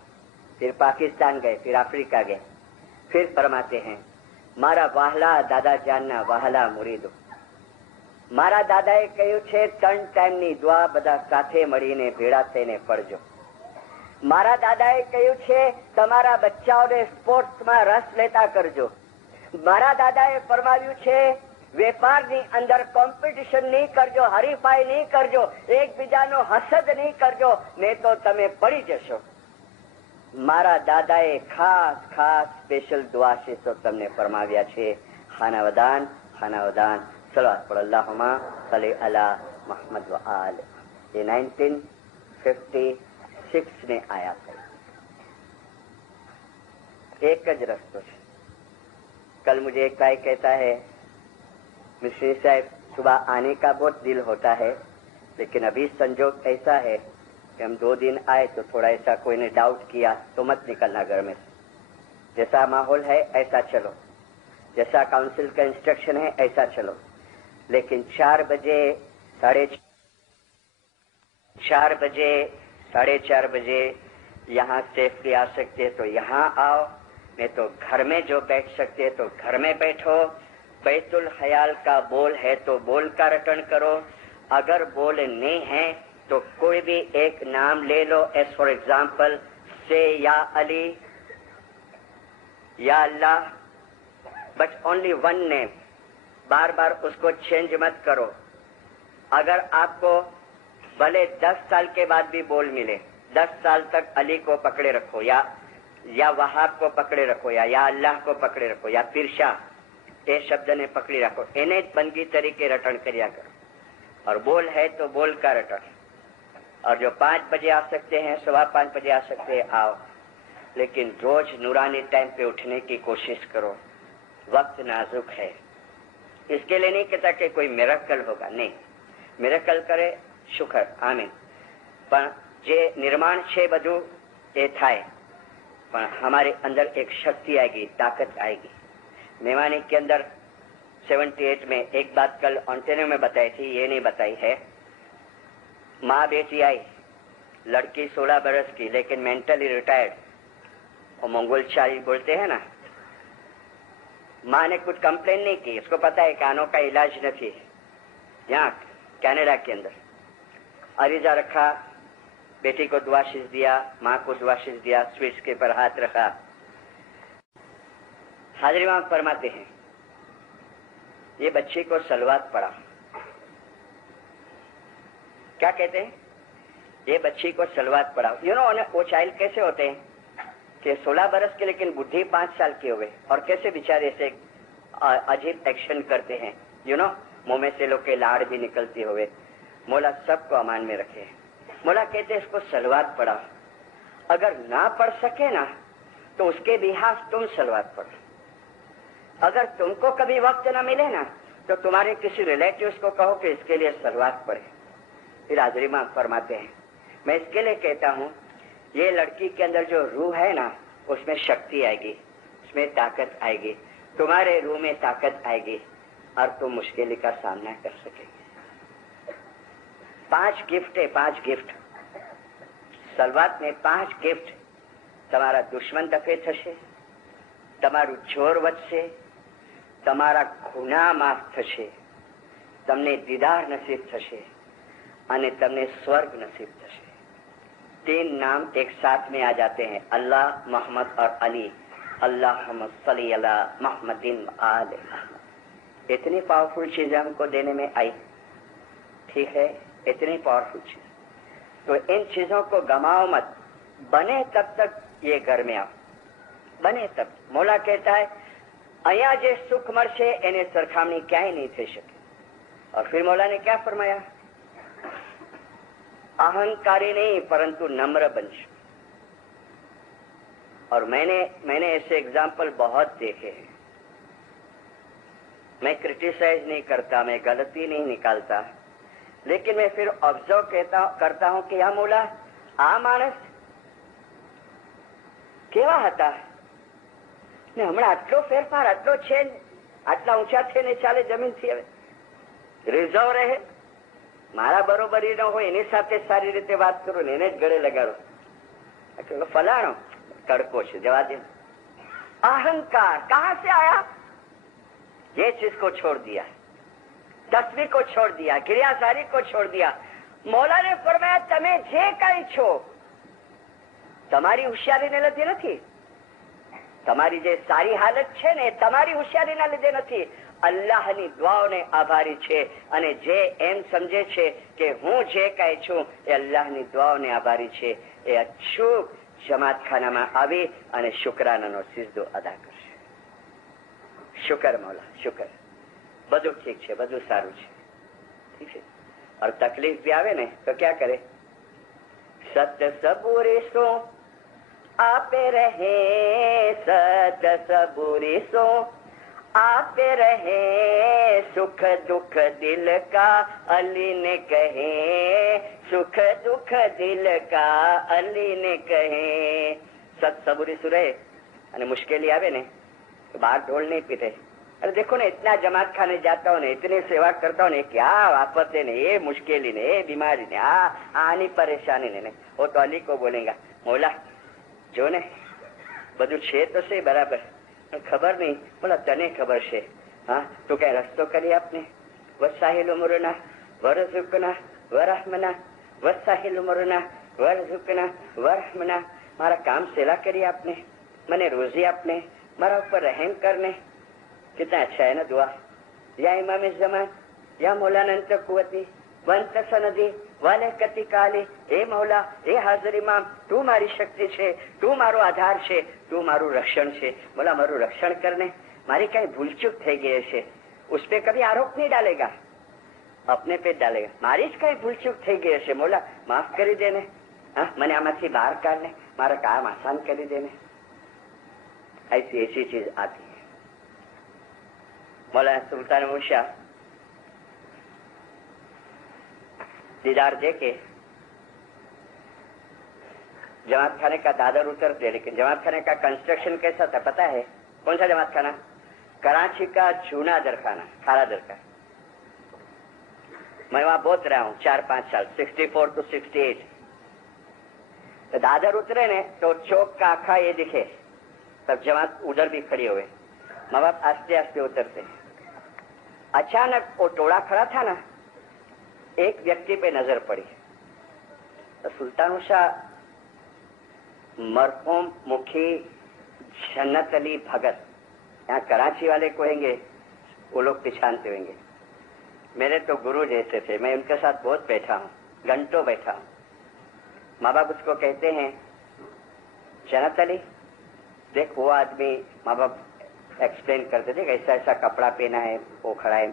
फिर पाकिस्तान गए, फिर अफ्रीका गए, फिर फरमाते हैं मारा वाहला दादा जानना वाहला मुरीदो। मारा दादाए કહ્યું છે 3 ટાઈમની દુઆ બધા સાથે મળીને ભેળા થઈને પढ़જો। મારા દાદાએ કહ્યું છે તમારા બચ્ચાઓને સ્પોર્ટ્સમાં રસ લેતા કરજો। મારા દાદાએ ફરમાવ્યું છે વેપારની અંદર કોમ્પિટિશન નહીં કરજો, હરીફાઈ નહીં કરજો, એકબીજાનો હસદ નહીં કરજો, નહીં તો તમે પડી જશો। મારા દાદાએ ખાસ ખાસ સ્પેશિયલ દુઆ છે તો તમને ફરમાવ્યા છે। ખાનાવદાન ખાનાવદાન સલાવત પર અલ્લાहुम्मा સલ્લી અલા મુહમ્મદ વ આલ। ये 1956 में आया था। एक ज रस्तो है। کل مجھے ایک بھائی کہتا ہے مشری صاحب صبح آنے کا بہت دل ہوتا ہے لیکن ابھی سنجوگ ایسا ہے کہ ہم 2 دن آئے تو تھوڑا ایسا کوئی نے ڈاؤٹ کیا تو مت نکلنا گھر میں سے. جیسا ماحول ہے ایسا چلو, جیسا کاؤنسل کا انسٹرکشن ہے ایسا چلو, لیکن 4 بجے 4:30 بجے یہاں سیفلی آ سکتے تو یہاں آؤ, نہیں تو گھر میں جو بیٹھ سکتے تو گھر میں بیٹھو. بیت الخیال کا بول ہے تو بول کا رٹن کرو, اگر بول نہیں ہے تو کوئی بھی ایک نام لے لو. ایز فار ایگزامپل سے یا علی یا اللہ, بٹ اونلی 1 نیم, بار بار اس کو چینج مت کرو. اگر آپ کو بھلے 10 سال کے بعد بھی بول ملے, 10 سال تک علی کو پکڑے رکھو یا وہاب کو پکڑے رکھو یا اللہ کو پکڑے رکھو یا پیر شاہ, یہ شبد نے پکڑی رکھو. انہیں بندگی طریقے رٹن کریا کرو. اور بول ہے تو بول کا رٹن. اور جو 5 بجے آ سکتے ہیں 5:15 بجے آ سکتے ہیں آؤ, لیکن روز نورانی ٹائم پہ اٹھنے کی کوشش کرو. وقت نازک ہے. اس کے لیے نہیں کہتا کہ کوئی میریکل ہوگا, نہیں, میریکل کرے شکر آمین, પણ જે નિર્માણ છે બધું એ થાય, પણ हमारे अंदर एक शक्ति आएगी, ताकत आएगी. मेवानी के अंदर 78 में एक बात कल ऑन्टेरियो में बताई थी, ये नहीं बताई है. माँ बेटी आई, लड़की 16 बरस की लेकिन मेंटली रिटायर्ड, और मंगोल चाली बोलते हैं ना. माँ ने कुछ कंप्लेन नहीं की, उसको पता है कानों का इलाज नहीं. यहाँ कनाडा के अंदर अरीजा रखा, बेटी को दुआशीष दिया, माँ को दुआशीष दिया, स्विच के पर हाथ रखा. हाजरी वहां फरमाते हैं ये बच्चे को सलवात पढ़ा. क्या कहते हैं? ये बच्ची को सलवात पढ़ाओ. यू नो वो चाइल्ड कैसे होते हैं कि 16 बरस के लेकिन बुद्धि 5 साल की हो गई, और कैसे बेचारे से अजीब एक्शन करते हैं. यू नो मुंह में से लोग के लाड़ भी निकलते हुए. मौला सबको अमान में रखे. मौला कहते हैं इसको सलवात पढ़ाओ. अगर ना पढ़ सके ना तो उसके बिहाफ तुम सलवात पढ़ो. अगर तुमको कभी वक्त ना मिले ना तो तुम्हारे किसी रिलेटिव्स को कहो कि इसके लिए सलवात पढ़े. फिर हाजरी में फरमाते हैं मैं इसके लिए कहता हूँ ये लड़की के अंदर जो रूह है ना उसमें शक्ति आएगी, उसमें ताकत आएगी, तुम्हारे रूह में ताकत आएगी और तुम मुश्किल का सामना कर सकेंगे. 5 गिफ्ट है, 5 गिफ्ट सलवात में 5 गिफ्ट. તમારા દુશ્મન દફે થશે, તમારું જોર વધશે, તમારા ગુનાહ માફ થશે, તમને દીદાર નસીબ થશે અને તમને સ્વર્ગ નસીબ થશે. 3 नाम एक साथ में आ जाते हैं, अल्लाह, मोहम्मद और अली. अल्लाहुम्मा सल्ली अला मुहम्मदिन आले मोहम्मद. इतनी पावरफुल चीजें हमको देने में आई, ठीक है, इतनी पावरफुल चीज. तो इन चीजों को गमाओ मत. बने तब तक ये घर में आओ, बने तब. मौला कहता है અહીંયા જે સુખ મળશે એને સરખામણી ક્યાંય નહીં થઈ શકે. और फिर मौला ने क्या फरमाया? अहंकारी नहीं परंतु नम्र बन. और मैंने ऐसे एग्जाम्पल बहुत देखे हैं. मैं क्रिटिसाइज नहीं करता, मैं गलती नहीं निकालता, लेकिन मैं फिर ऑब्जर्व करता हूं कि या मौला आ मानस કેવા હતા ને હમણાં આટલો ફેરફાર, આટલો ચેન્જ, આટલા ઊંચા થઈને ચાલે જમીનથી. હવે રિઝર્વ રહે, મારા બરોબરી ન હોય એની સાથે સારી રીતે વાત કરું ને એને જ ગળે લગાડો. ફલાણો કડકો છે, જવા દે. अहंकार कहां से आया? ये चीज को छोड़ दिया, तस्वीर को छोड़ दिया, क्रियासारी को छोड़ दिया. मौला ने फरमाया તમે જે કઈ છો તમારી હોશિયારીને લીધે નથી, તમારી જે સારી હાલત છે ને તમારી હોશિયારીના લીધે નથી, અલ્લાહની દુઆઓને આભારી છે. અને જે એમ સમજે છે કે હું જે કઈ છું એ અલ્લાહની દુઆઓને આભારી છે, એ અચૂક જમાતખાનામાં આવી અને શુક્રાનાનો સિજદો અદા કરશે. શુકર મૌલા, શુકર. બધું ઠીક છે, બધું સારું છે, ઠીક છે. और तकलीफ भी आवे ने तो क्या करे? सत्य सबूरी सो आपे रहे, सत्य सबूरी सो آپ رہے سکھ دکھ دل کا علی نے کہے، سکھ دکھ دل کا علی نے کہے. ست صبوری سورے અને મુશ્કેલી આવે ને તો બહાર ઢોલ નહીં પીટે. અરે દેખો ને ઇતના જમાત ખાને જાતા હો ને, ઇતની સેવા કરતા હો ને, ક્યાં આફત ને, એ મુશ્કેલી ને, એ બીમારી ને, આની પરેશાની ને, वो तो अली को बोलेगा मौला જો ને બધું છે તો છે બરાબર, પણ ખબર નહીં, બોલા તને ખબર છે. હા તું કઈ રસ્તો કરી આપને. વસાહિલ ઉમરના વરઝુકના વરહમના, વસાહિલ ઉમરના વરઝુકના વરહમના. મારા કામ સેલા કરી આપને, મને રોજી આપને, મારા ઉપર રહેમ કરને. कितना अच्छा है ना दुआ. या इमाम जमान या मौलाना अंत कुवती वंत सनदी वाले कति काली. ए मौला, ए हाजिर इमाम, તું મારી શક્તિ છે, તું મારો આધાર છે, તું મારું રક્ષણ છે. બોલા મારું રક્ષણ કરને. મારી કઈ ભૂલચૂક થઈ ગઈ છે उस पे कभी आरोप नहीं डालेगा, अपने पे डालेगा. મારી જ કઈ ભૂલચૂક થઈ ગઈ છે મૌલા, માફ કરી દેને. હા મને આમાંથી બહાર કાઢને, મારા કામ આસાન કરી દેને. ऐसी ऐसी चीज आती है. मौलाना सुल्तान मूसा दीदार देके जमात खाने का दादर उतरते, लेकिन जमात खाने का कंस्ट्रक्शन कैसा था पता है? कौन सा जमात खाना? कराची का जूना दरखाना, खारा दरखाना. मैं वहां बहुत रहा हूँ 4-5 साल, 64 to 68. तो दादर उतरे ने तो चौक का आखा ये दिखे, तब जमात उधर भी खड़ी हुए. माँ बाप आस्ते आस्ते उतरते. अचानक वो टोला खड़ा था ना, एक व्यक्ति पे नजर पड़ी. तो सुल्तान शाह मरहूम मुखी जन्नत अली भगत, यहाँ कराची वाले कहेंगे, वो लोग पहचानते होंगे. मेरे तो गुरु जैसे थे, मैं उनके साथ बहुत बैठा हूँ, घंटों बैठा हूँ. माँ बाप उसको कहते हैं जन्नत अली देख वो आदमी. माँ बाप एक्सप्लेन करते थे ऐसा ऐसा कपड़ा पहना है, वो खड़ा है.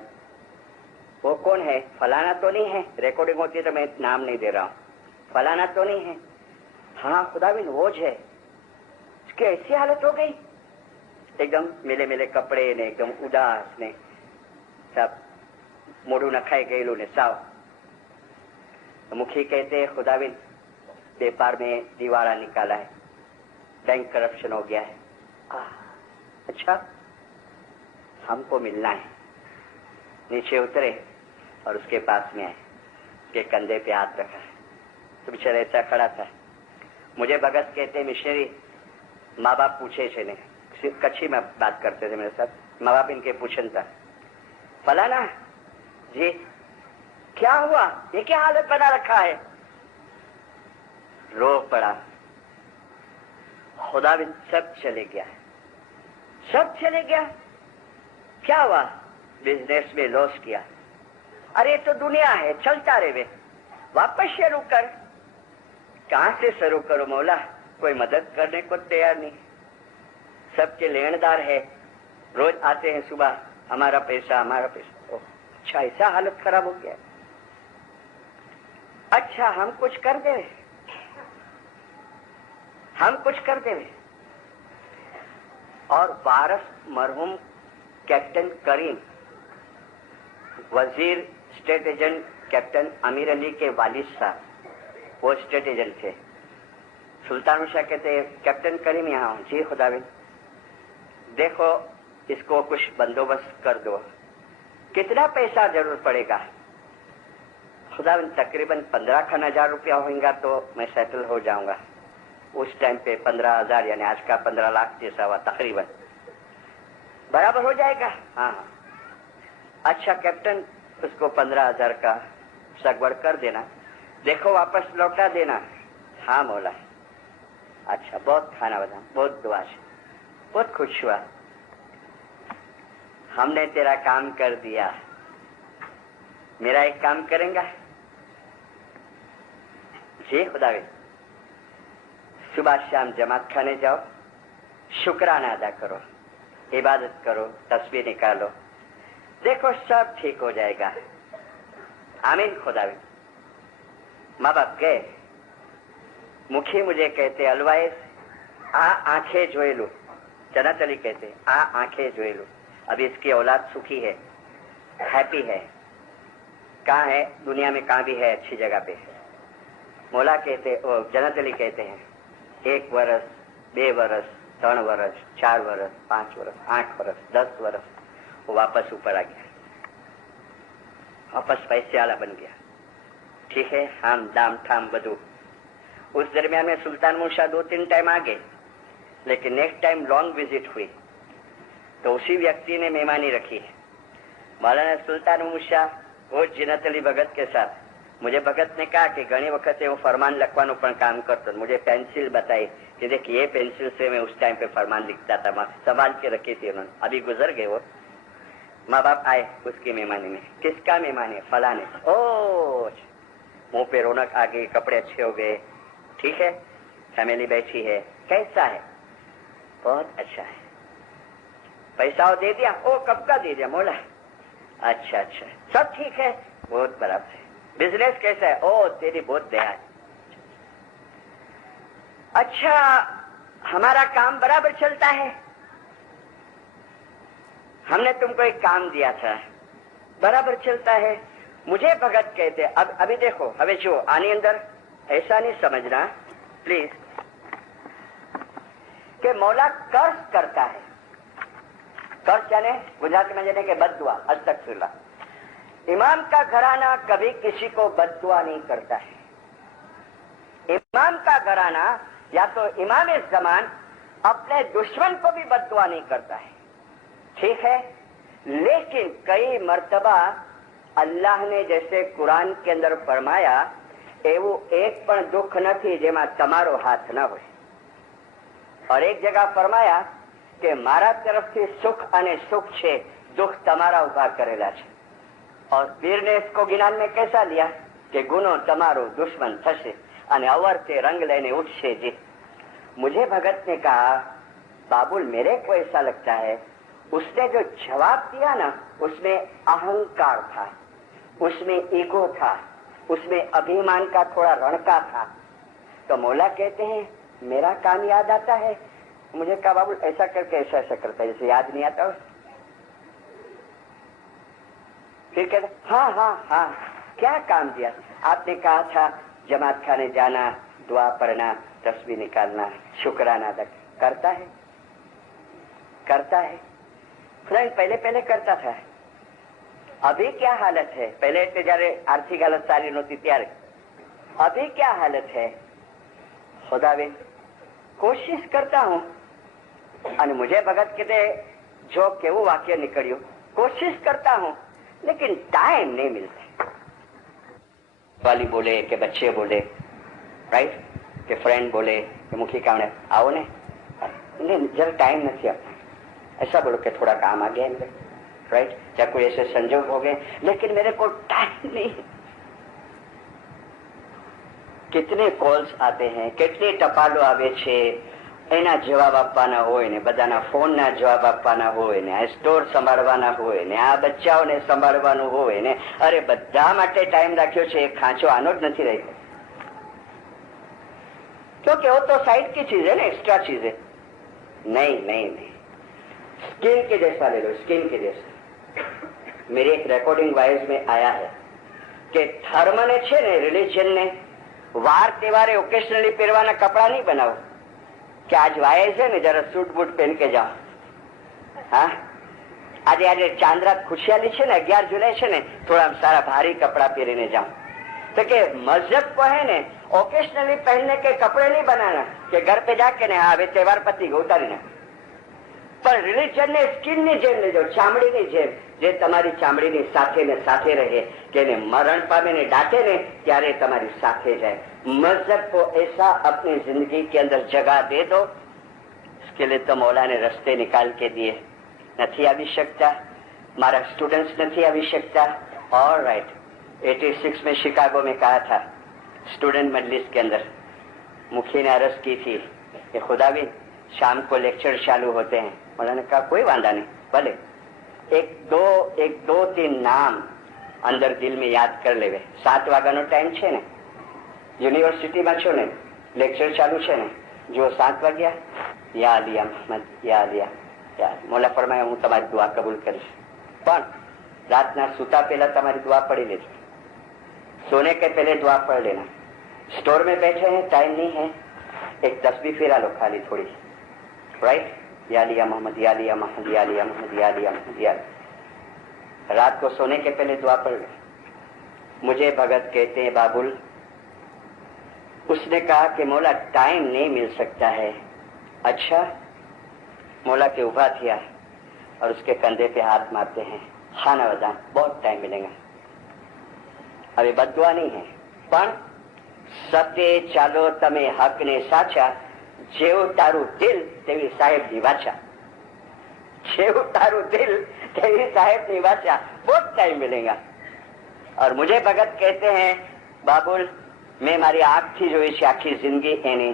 वो कौन है? फलाना तो नहीं है. रिकॉर्डिंग होती है तो मैं नाम नहीं दे रहा हूँ. फलाना तो नहीं है. हाँ खुदाबिन वो है. उसकी ऐसी हालत हो गई, एकदम मिले मिले कपड़े ने, एकदम उदास ने, सब मोड़ू नखाई गયેલું ने साव. मुखी कहते हैं खुदाबिन व्यापार में दिवाला निकाला है, बैंक करप्शन हो गया है. अच्छा हमको मिलना है. नीचे उतरे और उसके पास में आए, के कंधे पे हाथ रखा है. तो बेचारा ऐसा खड़ा था. मुझे भगत कहते मिशनरी. माँ बाप पूछे थे ने, कच्छी में बात करते थे मेरे साथ. माँ बाप इनके पूछन था, फलाना जी क्या हुआ, ये क्या हालत बना रखा है? रो पड़ा. खुदाविन सब चले गया, सब चले गया. क्या हुआ? बिजनेस में लॉस किया. अरे तो दुनिया है, चलता रहे. वापस शुरू कर. कहां से शुरू करो मौला? कोई मदद करने को तैयार नहीं. सबके लेनदार है, रोज आते हैं सुबह, हमारा पैसा हमारा पैसा. अच्छा ऐसा हालत खराब हो गया. अच्छा हम कुछ कर दे, हम कुछ कर दे. और वारस मरहूम कैप्टन करीम, वजीर स्टेट एजेंट कैप्टन अमीर अली के वालिद साहब, वो स्टेट एजेंट थे. सुल्तान शाह कहते कैप्टन करीम यहाँ हूँ. जी खुदाविन देखो इसको कुछ बंदोबस्त कर दो. कितना पैसा जरूरत पड़ेगा? खुदाविन तकरीबन 15,000 रुपया होगा तो मैं सेटल हो जाऊंगा. उस टाइम पे 15,000 यानी आज का 15 लाख जैसा हुआ तकरीबन. बराबर हो जाएगा? हाँ. अच्छा कैप्टन उसको 15,000 का सगवड़ कर देना. देखो वापस लौटा देना. हाँ मौला. अच्छा बहुत खाना बना, बहुत दुआ से, बहुत खुश हुआ. हमने तेरा काम कर दिया, मेरा एक काम करेंगा? जी खुदाविन. सुबह शाम जमात खाने जाओ, शुक्राना अदा करो, इबादत करो, तस्बीह निकालो, देखो सब ठीक हो जाएगा. आमीन खुदाविन. माँ बाप गए. मुखी मुझे कहते अलवाइस आ आंखें જોયેલું. જન્નત અલી कहते आ आंखें જોયેલું. ابھی اس کی اولاد سکھی ہے, ہیپی ہے, کہاں ہے دنیا میں, کہاں بھی ہے, اچھی جگہ پہ. مولا کہتے, جنت علی کہتے ہیں 1 برس 2 برس 3 برس 4 برس 5 برس 8 برس 10 برس وہ واپس اوپر آ گیا, واپس پیسے والا بن گیا. ٹھیک ہے, ہم دام ٹھام بدو. اس درمیان میں سلطان موشا 2-3 ٹائم آ گئے, لیکن نیکسٹ ٹائم لانگ وزٹ ہوئی تو اسی ویکتی نے مہمانی رکھی. مولانا سلطان موشا وہ جنت علی بھگت کے ساتھ. مجھے بھگت نے کہا کہ گھنی وقت وہ فرمان لکھوانو પણ કામ કરતો. مجھے پینسل بتائی کہ دیکھ یہ پینسل سے میں اس ٹائم پہ فرمان لکھتا تھا, سنبھال کے رکھی تھی انہوں نے. ابھی گزر گئے وہ. ماں باپ آئے اس کی مہمانی میں. کس کا مہمانی؟ فلاں نے. او منہ پہ رونق آ گئی, کپڑے اچھے ہو گئے. ٹھیک ہے, فیملی بیٹھی ہے. کیسا ہے؟ بہت اچھا ہے. پیسہ دے دیا؟ او کب کا دے دیا مولا؟ اچھا اچھا, سب ٹھیک ہے, بہت برابر ہے. بزنس کیسا ہے؟ او تیری بہت دیا ہے. اچھا ہمارا کام برابر چلتا ہے. ہم نے تم کو ایک کام دیا تھا, برابر چلتا ہے. مجھے بھگت کہتے. اب ابھی دیکھو ہمیں جو آنے اندر ایسا نہیں سمجھنا پلیز کہ مولا قرض کرتا ہے. قرض یعنی گجرات میں جانے کے بد دعا, استغفر اللہ. امام کا گھرانہ کبھی کسی کو بد دعا نہیں کرتا ہے. امام کا گھرانہ یا تو امام زمان اپنے دشمن کو بھی بد دعا نہیں کرتا ہے. ٹھیک ہے, لیکن کئی مرتبہ اللہ نے جیسے قرآن کے اندر فرمایا એવું એક પણ દુઃખ નથી જેમાં તમારો હાથ ન હોય. और एक जगह फरमाया कि मारा तरफથી सुख અને सुख છે, दुख તમારા ઉભા કરેલા છે. और पीर ने इसको ज्ञान में कैसा लिया कि गुनो तमारो दुश्मन थशे અને अवरते रंग लेने उठसे जी. मुझे भगत ने कहा बाबुल मेरे को ऐसा लगता है उसने जो जवाब दिया ना उसमें अहंकार था, उसमें ईगो था, उसमें अभिमान का थोड़ा रणका था. तो मौला कहते हैं मेरा काम याद आता है. मुझे कहा बाबुल ऐसा करके ऐसा ऐसा करता है, जैसे याद नहीं आता. फिर कहते हाँ हाँ हाँ क्या काम दिया? आपने कहा था जमात खाने जाना, दुआ पढ़ना, तस्बीह निकालना, शुक्राना अदा करता है. करता है फ्रेंड, पहले पहले करता था. अभी क्या हालत है? पहले तो जયારે आर्थिक हालत सारी नहोती ત્યારે. अभी क्या हालत है? खुदावे कोशिश करता हूं. અને मुझे भगत कहते जो केवू वाक्य निकलियो, कोशिश करता हूं लेकिन टाइम नहीं मिलता. वाली बोले कि बच्चे बोले, राइट, कि फ्रेंड बोले कि मुखी काम आओ ने, जरा टाइम नहीं आता. ऐसा बोलो कि थोड़ा काम आ गया मेरे, राइट, या कोई ऐसे संजोग हो गए, लेकिन मेरे को टाइम नहीं. कितने कॉल्स आते हैं, कितने टपालो आवे छे, એના જવાબ આપવાના હોય ને, બધાના ફોનના જવાબ આપવાના હોય ને, આ સ્ટોર સંભાળવાના હોય ને, આ બચ્ચાઓને સંભાળવાનું હોય ને. અરે બધા માટે ટાઈમ રાખ્યો છે, એક ખાંચો આનો જ નથી રાખ્યો. क्योंकि वो तो साइड की चीज है ना, एक्स्ट्रा चीज है. नहीं नहीं नहीं, स्किन के जैसा ले लो, स्किन के जैसा. मेरी एक रिकॉर्डिंग वाइज में आया है कि धर्म ने છે ને, રિલિજન ने વાર તહેવારે ઓકેશનલી પહેરવાના કપડા નહીં બનાવો કે આજ વાય છે ને જરા સૂટ બૂટ પહેન કે જાઓ. હા, આજે આજે ચાંદ્રાત ખુશિયાલી છે ને, 11 जुलाई છે ને, થોડા सारा भारी कपड़ा પહેરીને જાઓ. तो कि मजहब को है ने ओकेशनली पहनने के कपड़े नहीं बनाना कि घर पे जाके ने हाँ तહેવાર પતી ગયો ઉતારીને. પણ રિલિજન ને સ્કિન ની જેમ લેજો, ચામડી ની જેમ, જે તમારી ચામડીની સાથે ને સાથે રહે, કે એને મરણ પામે ને દાટે ને ત્યારે તમારી સાથે જાય. मजहब को ऐसा अपनी जिंदगी के अंदर जगह दे दो. इसके लिए तो मौला ने रास्ते निकाल के दिए. नहीं આવી શકતા, મારા स्टूडेंट्स नहीं આવી શકता. ऑल राइट, 86 में शिकागो में कहा था स्टूडेंट मजलिस के अंदर, मुखी ने अर्ज की थी कि खुदावी शाम को लेक्चर चालू होते हैं. उन्होंने कहा कोई वांधा नहीं, भले एक दो तीन नाम अंदर दिल में याद कर लेवे. 7 વાગ્યાનો ટાઈમ છે ને, યુનિવર્સિટીમાં છો ને, લેક્ચર ચાલુ છે ને, જો 7 વાગ્યા યા અલિયા મહમદ, યા અલિયા મોલા ફરમાયા હું તમારી દુઆ કબૂલ કરીશ, પણ રાતના सूता पहला तुम्हारी दुआ पढ़ी लेना, सोने के पहले दुआ पढ़ लेना। स्टोर में बैठे हैं, टाइम नहीं है, एक तस्बीह फिरा लो खाली थोड़ी, राइट, या लिया मोहम्मद, या लिया मोहम्मद, या लिया मोहम्मद, या लिया मोहम्मद, या। रात को सोने के पहले दुआ पढ़ लो। मुझे भगत कहते हैं बाबुल, उसने कहा कि मौला टाइम नहीं मिल सकता है। अच्छा, मौला के उभा किया और उसके कंधे पे हाथ मारते हैं, खाना वजान बहुत टाइम मिलेगा, अभी बददुआ नहीं है, પણ સતે ચાલો તમે હકને સાચા, જેવું તારું દિલ તેવી સાહેબની વાચા, જેવું તારું દિલ તેવી साहेबनी वाचा, बहुत टाइम मिलेगा। और मुझे भगत कहते हैं बाबुल, मैं मारी आंखથી જોઈ છે આખી જિંદગી એની,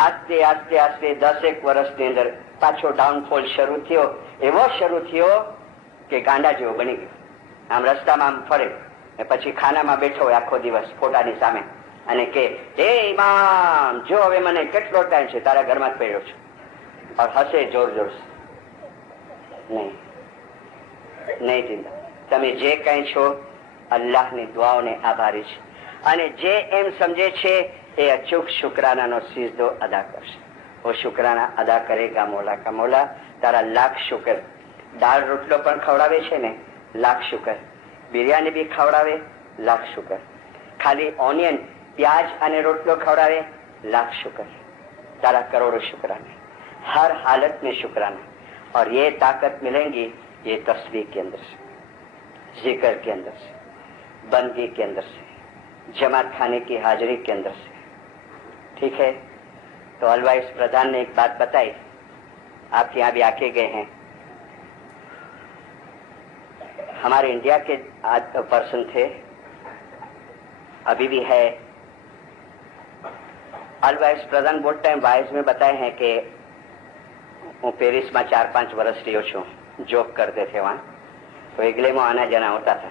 આસ્તે આસ્તે આસ્તે 10 વર્ષની અંદર પાછો ડાઉનફોલ શરૂ થયો, એવો શરૂ થયો કે ગાંડા જેવો બની ગયો। આમ રસ્તામાં આમ ફરે ને પછી ખાનામાં બેઠો હોય આખો દિવસ ફોટાની સામે અને કે હે ઇમામ જો હવે મને કેટલો ટાઈમ છે તારા ઘરમાં જ પડ્યો છું, और હસે જોર જોર से। નહીં નહીં ચિંતા, તમે જે કંઈ છો અલ્લાહની દુઆઓને આભારી છે અને જે એમ સમજે છે એ અચૂક શુક્રાનાનો સિજદો અદા કરશે। वो शुक्राना अदा करेगा मौला का। मौला तारा लाख शुक्र। दाल रोटलो पण खवડાવે છે ને, लाख शुक्र। बिरयानी भी खवડાવે, लाख शुक्र। खाली ऑनियन प्याज અને રોટલો खवડાવે, लाख शुक्र। तारा करोड़ों शुक्राना, हर हालत में शुक्राना। और ये ताकत मिलेंगी ये तस्बीह के अंदर से, जिक्र के अंदर से, बंदगी के अंदर से, जमात खाने की हाजिरी के अंदर से। ठीक है, तो अलवाइस प्रधान ने एक बात बताई, आप यहाँ भी आके गए हैं। हमारे इंडिया के आज पर्सन थे, अभी भी है। अलवाइस प्रधान बोलते हैं, वाइस में बताए हैं कि वो पेरिस में 4-5 वर्ष रहो छू, जॉब करते थे वहाँ, तो इगले में आना जाना होता था।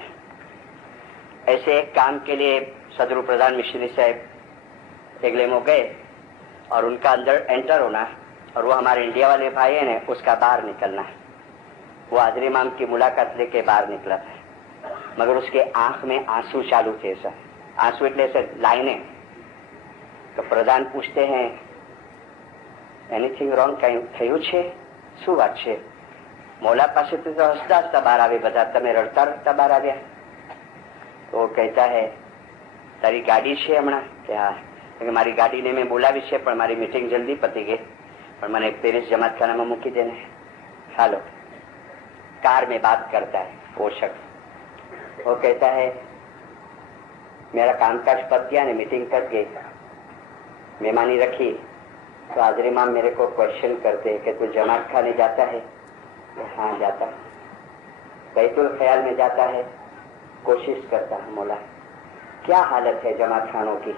ऐसे एक काम के लिए सदरू प्रधान मिश्री साहब इगले में गए और उनका अंदर एंटर होना, और वो हमारे इंडिया वाले भाई है ना, उसका बाहर निकलना। वो हाजरी इमाम की मुलाकात लेके बाहर निकला था, मगर उसके आंख में आंसू चालू थे। ऐसा आंसू એટલે ऐसे लाइने। तो प्रधान पूछते हैं एनीथिंग रॉन्ग कहीं થયું છે, શું વાત છે? मौला पास तो हंसता हंसता बाहर आवे બધા, તમે રડતા રડતા બહાર આવ્યા? તો કહેતા है તારી ગાડી છે હમણાં? કે હા, કે મારી ગાડીને મેં બોલાવી છે પણ મારી મીટિંગ જલ્દી પતી ગઈ, પણ મને પેરિસ જમાતખાનામાં મૂકી દેને। હાલો, कार में बात करता है वो शख्स। वो कहता है मेरा कामकाज पत गया ने, मीटिंग पत गई, मेहमानी रखी, तो हाजरी इमाम मेरे को क्वेश्चन करते हैं कि तू जमात खाने जाता है? हाँ जाता है। बैतुल ख्याल में जाता है? कोशिश करता है। मौला क्या हालत है जमात खानों की?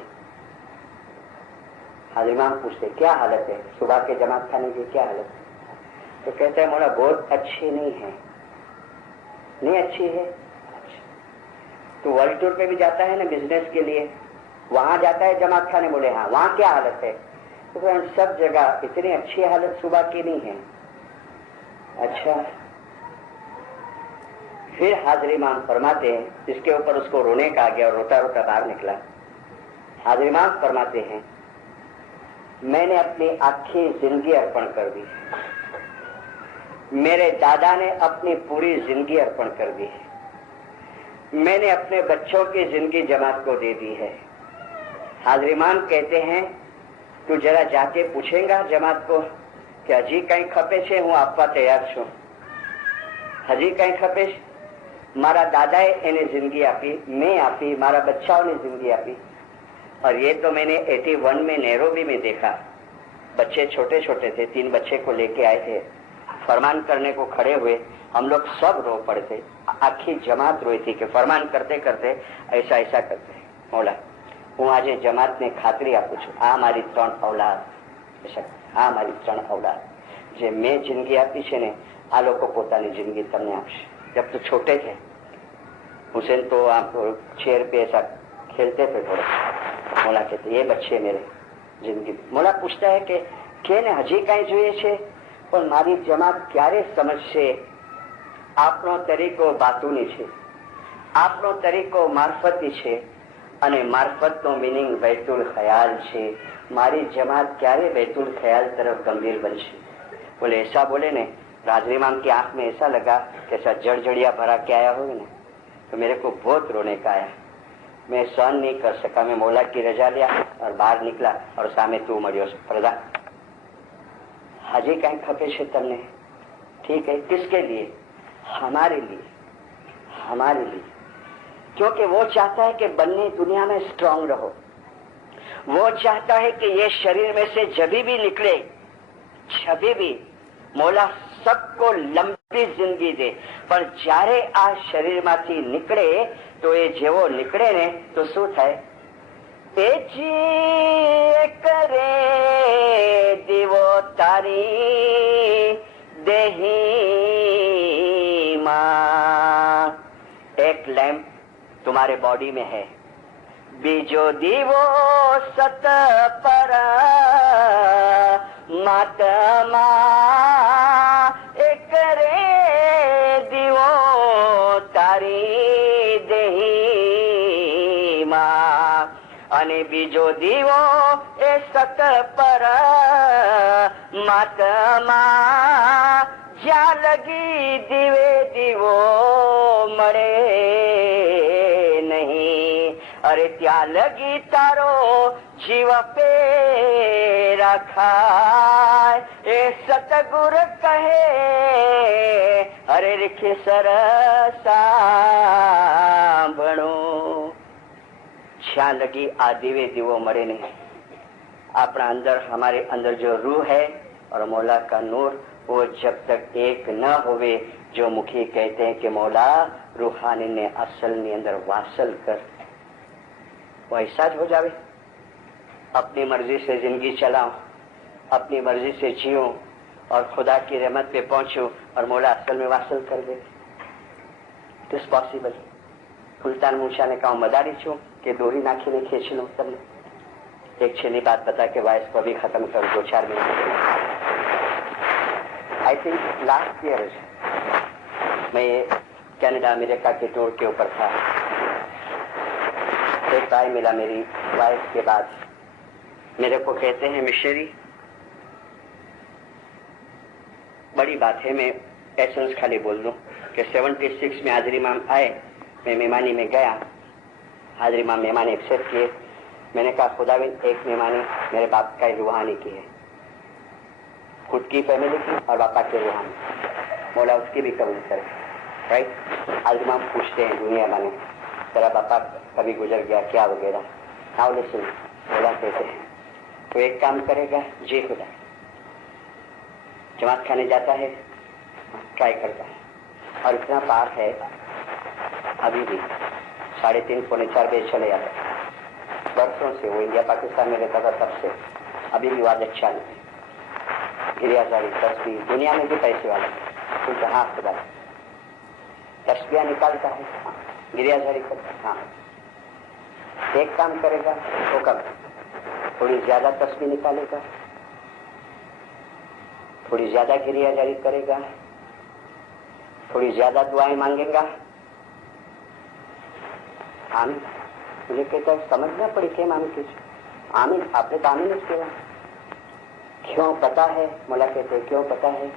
हाजरी इमाम पूछते क्या हालत है सुबह के जमात खाने की, क्या हालत है? तो कहते हैं मौला बहुत अच्छी नहीं है। नहीं अच्छी है? अच्छा। तो वर्ल्ड टूर पे भी जाता है ना बिजनेस के लिए, वहां जाता है जमात खाने? बोले हाँ। वहां क्या हालत है? तो सब जगह इतनी अच्छी हालत सुबह की नहीं है। अच्छा। फिर हाजरी इमाम फरमाते हैं, इसके ऊपर उसको रोने का आ गया और रोता रोता बाहर निकला। हाजरी इमाम फरमाते हैं मैंने अपनी आखी जिंदगी अर्पण कर दी, मेरे दादा ने अपनी पूरी जिंदगी अर्पण कर दी है, मैंने अपने बच्चों की जिंदगी जमात को दे दी है। हाजरी इमाम कहते हैं तू जरा जाके पूछेगा जमात को कि हजी कहीं खपे छे? हूँ आपवा तैयार छू। हजी कहीं खपे? मारा दादाए एने जिंदगी आपी, मैं आपी, मारा बच्चाओं ने जिंदगी आपी। और ये तो मैंने 81 में नैरोबी में देखा, बच्चे छोटे छोटे थे, 3 बच्चे को लेके आए थे, फरमान करने को खड़े हुए, हम लोग सब रो पड़े थे, आखी जमात रोई थी कि फरमान करते करते ऐसा ऐसा करते। मौला હું આજે જમાતને ખાતરી આપું છું, આ મારી 3 औलाद, આ મારી 3 औलाद જે મેં જિંદગી આપી છે ને, આ લોકો પોતાની જિંદગી તમને આપશે। जब तो छोटे थे हुसैन तो आप चेयर पे ऐसा खेलते थे थोड़ा। मौला कहते ये बच्चे मेरे जिंदगी। मौला पूछता है कि ने हजी कहीं જોઈએ છે? પણ મારી જમાત ક્યારે સમજશે આપણો તરીકો બાતુની છે, આપણો તરીકો મારફતી છે અને મારફતનો મિનિંગ बैतुल ख्याल છે। મારી જમાत ક્યારે बैतुल ख्याल तरफ गंभीर बनશે? बोले ऐसा बोले ने राजरी इमाम की आंख में ऐसा लगा कि ऐसा जड़जड़िया भरा के आया हो ना, तो मेरे को बहुत रोने का आया। मैं सहन नहीं कर सका। मैं मौला की रजा लिया और बाहर निकला और सामे तू मरियो प्रदा हाजी कहीं खपे छे तमने? ठीक है, किसके लिए? हमारे लिए, हमारे लिए। क्योंकि वो चाहता है कि बन्ने दुनिया में स्ट्रांग रहो। वो चाहता है कि ये शरीर में से जभी भी निकले, जभी भी मौला सबको लंबी जिंदगी दे, पर જ્યારે આ શરીરમાંથી નીકળે તો એ જેવો નીકળે ને તો શું થાય? તેજી કરે દીવો તારી દેહી માં। एक लैंप तुम्हारे बॉडी में है, बीजो दीवो सत पर मातमा एक रे दीवो तारी देही मां અને બીજો દીવો એ સત પર માતમા જ્યાં લગી દીવે દીવો મળે નહીં। अरे त्या लगी तारो जीव पे रखाय ए सतगुर कहे अरे रिखी सरसा भणो જ્યાં लगी आ दिवे दिवो मरे नहीं। अपना अंदर, हमारे अंदर जो रूह है और मौला का नूर, वो जब तक एक न होवे, जो मुखी कहते हैं कि मौला रूहानी ने असल ने अंदर वासल कर, वो ऐसा हो जावे। अपनी मर्जी से जिंदगी चलाऊं, अपनी मर्जी से जीऊं और खुदा की रहमत पे पहुंचूं और मौला असल में वासल कर दे। It is possible. Sultan Musa ने कहा मदारी छू कि डोरी नाखी ने खींच लो। तब एक छेली बात बता के वॉइस को भी खत्म कर 2-4 minute. I think last year मैं कनाडा अमेरिका के टूर के ऊपर था। एक भाई मिला मेरी वाइफ के बाद, मेरे को कहते हैं मिशनरी बड़ी बात है, मैं एसेंस खाली बोल दूं कि 76 में हाजरी इमाम आए, मैं मेहमानी में गया, हाजरी इमाम मेहमान एक्सेप्ट किए। मैंने कहा खुदाविंद एक मेहमानी मेरे बाप का रूहानी की है, खुद की फैमिली की और बापा के रूहानी, मौला उसकी भी कबूल करे। राइट? हाजरी इमाम पूछते हैं दुनिया माने तेरा बापा कभी गुजर गया क्या वगैरह। नाउ लिसन, मौला कहते हैं तो एक काम करेगा जी खुदा, जमात खाने जाता है, ट्राई करता है और इतना पार है अभी भी 3:30-4 बजे चले जाता है। बरसों से वो इंडिया पाकिस्तान में रहता था, तब से अभी भी वाद अच्छा नहीं। गिरियाजारी तस्वीर दुनिया में भी पैसे वाला है, हाँ खुदा तस्वीर निकालता है, गिरियाजारी करता है। हाँ एक काम करेगा तो कब थोड़ी ज्यादा तस्वीर निकालेगा, थोड़ी ज्यादा गिरियाजारी करेगा, थोड़ी ज्यादा दुआएं मांगेगा। आमीन। मुझे कहता है समझना पड़ी केम आमीन कीजिए। आमीन आपने तो आमीन नहीं किया। क्यों पता है? मौला कहते हैं क्यों पता है?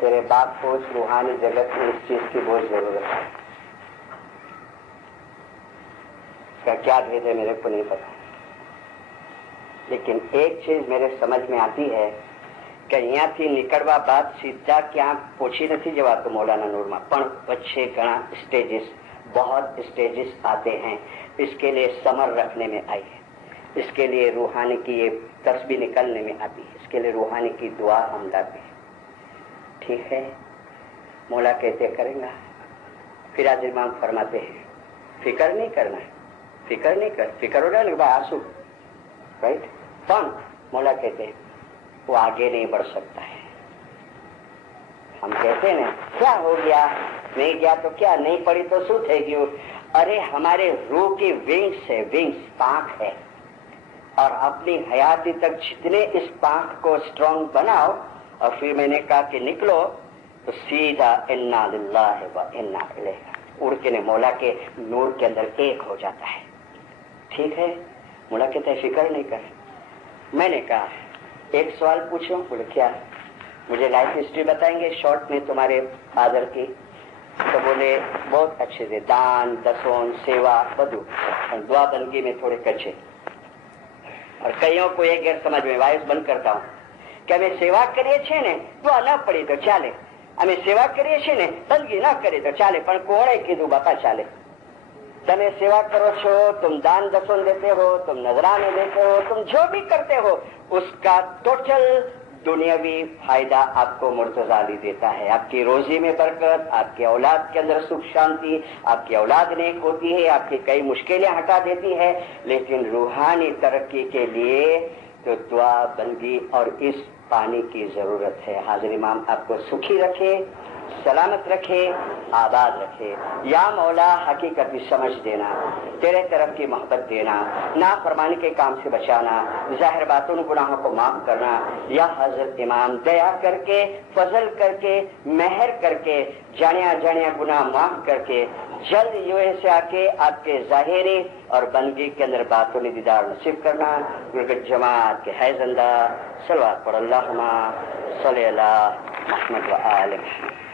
तेरे बाप को इस रूहानी जगत में इस चीज की बहुत जरूरत है। इसका क्या भेद है मेरे को नहीं पता, लेकिन एक चीज मेरे समझ में आती है कि અહીંયાથી નીકળવા બાદ સીધા ક્યાં પહોંચી નથી જવાતું મૌલાના નૂરમાં, પણ વચ્ચે ઘણા स्टेजेस, बहुत स्टेजेस आते हैं। इसके लिए समर रखने में आई है, इसके लिए रूहानी की ये तस्बीह निकलने में आती है, इसके लिए रूहानी की दुआ हम लाते हैं। ठीक है? मौला कहते करेंगे। फिर आज इमाम फरमाते हैं फिक्र नहीं करना है, फिक्र नहीं कर, फिक्र हो रहा है भाई आंसू, राइट? पण मौला कहते हैं वो आगे नहीं बढ़ सकता है। हम कहते हैं ना क्या हो गया, नहीं गया तो क्या, नहीं पड़ी तो शू થઈ ગયું। अरे हमारे रूह की विंग्स है, विंग्स पांख है, اور اپنی حیاتی تک جتنے اس پاک کو اسٹرانگ بناؤ. اور پھر میں نے کہا کہ نکلو تو سیدھا انا للہ و انا الیہ اڑ کے مولا کے نور کے اندر ایک ہو جاتا ہے. ٹھیک ہے. مولا کہتے ہیں فکر نہیں کر. میں نے کہا ایک سوال پوچھوں. بولے کیا؟ مجھے لائف ہسٹری بتائیں گے شارٹ میں تمہارے فادر کی؟ تو بولے بہت اچھے تھے، دان دسون سیوا بدو اور دعا بندگی میں تھوڑے کچے. اور کئیوں کو یہ غیر سمجھ میں وائس بند کرتا ہوں کہ ہمیں سیوا کریے چھے نے دعا نہ پڑی تو چالے، ہمیں سیوا کریے چھے نے بندگی نہ کرے تو چالے، پر کوڑے کیدوں باپا چالے. تمہیں سیوا کرو چھو، تم دان دسون دیتے ہو، تم نذرانے دیتے ہو، تم جو بھی کرتے ہو اس کا ٹوٹل دنیاوی فائدہ آپ کو مرتضی دیتا ہے. آپ کی روزی میں برکت، آپ کے اولاد کے اندر سکھ شانتی، آپ کی اولاد نیک ہوتی ہے، آپ کی کئی مشکلیں ہٹا دیتی ہے. لیکن روحانی ترقی کے لیے تو دعا بندگی اور اس پانی کی ضرورت ہے. حاضر امام آپ کو سکھی رکھے، سلامت رکھے، آباد رکھے. یا مولا حقیقت سمجھ دینا، تیرے طرف کی محبت دینا، نافرمانی کے کام سے بچانا، ظاہر باتوں گناہوں کو معاف کرنا. یا حضرت امام دیا کر کے، فضل کر کے، مہر کر کے، جانیا جانیا گناہ معاف کر کے جلد یوں سے آ کے آپ کے ظاہری اور بندگی کے اندر باتوں نے دیدار نصیب کرنا. کیونکہ جماعت کے ہے زندہ صلوات پڑھ اللہم صلی اللہ محمد و آل محمد.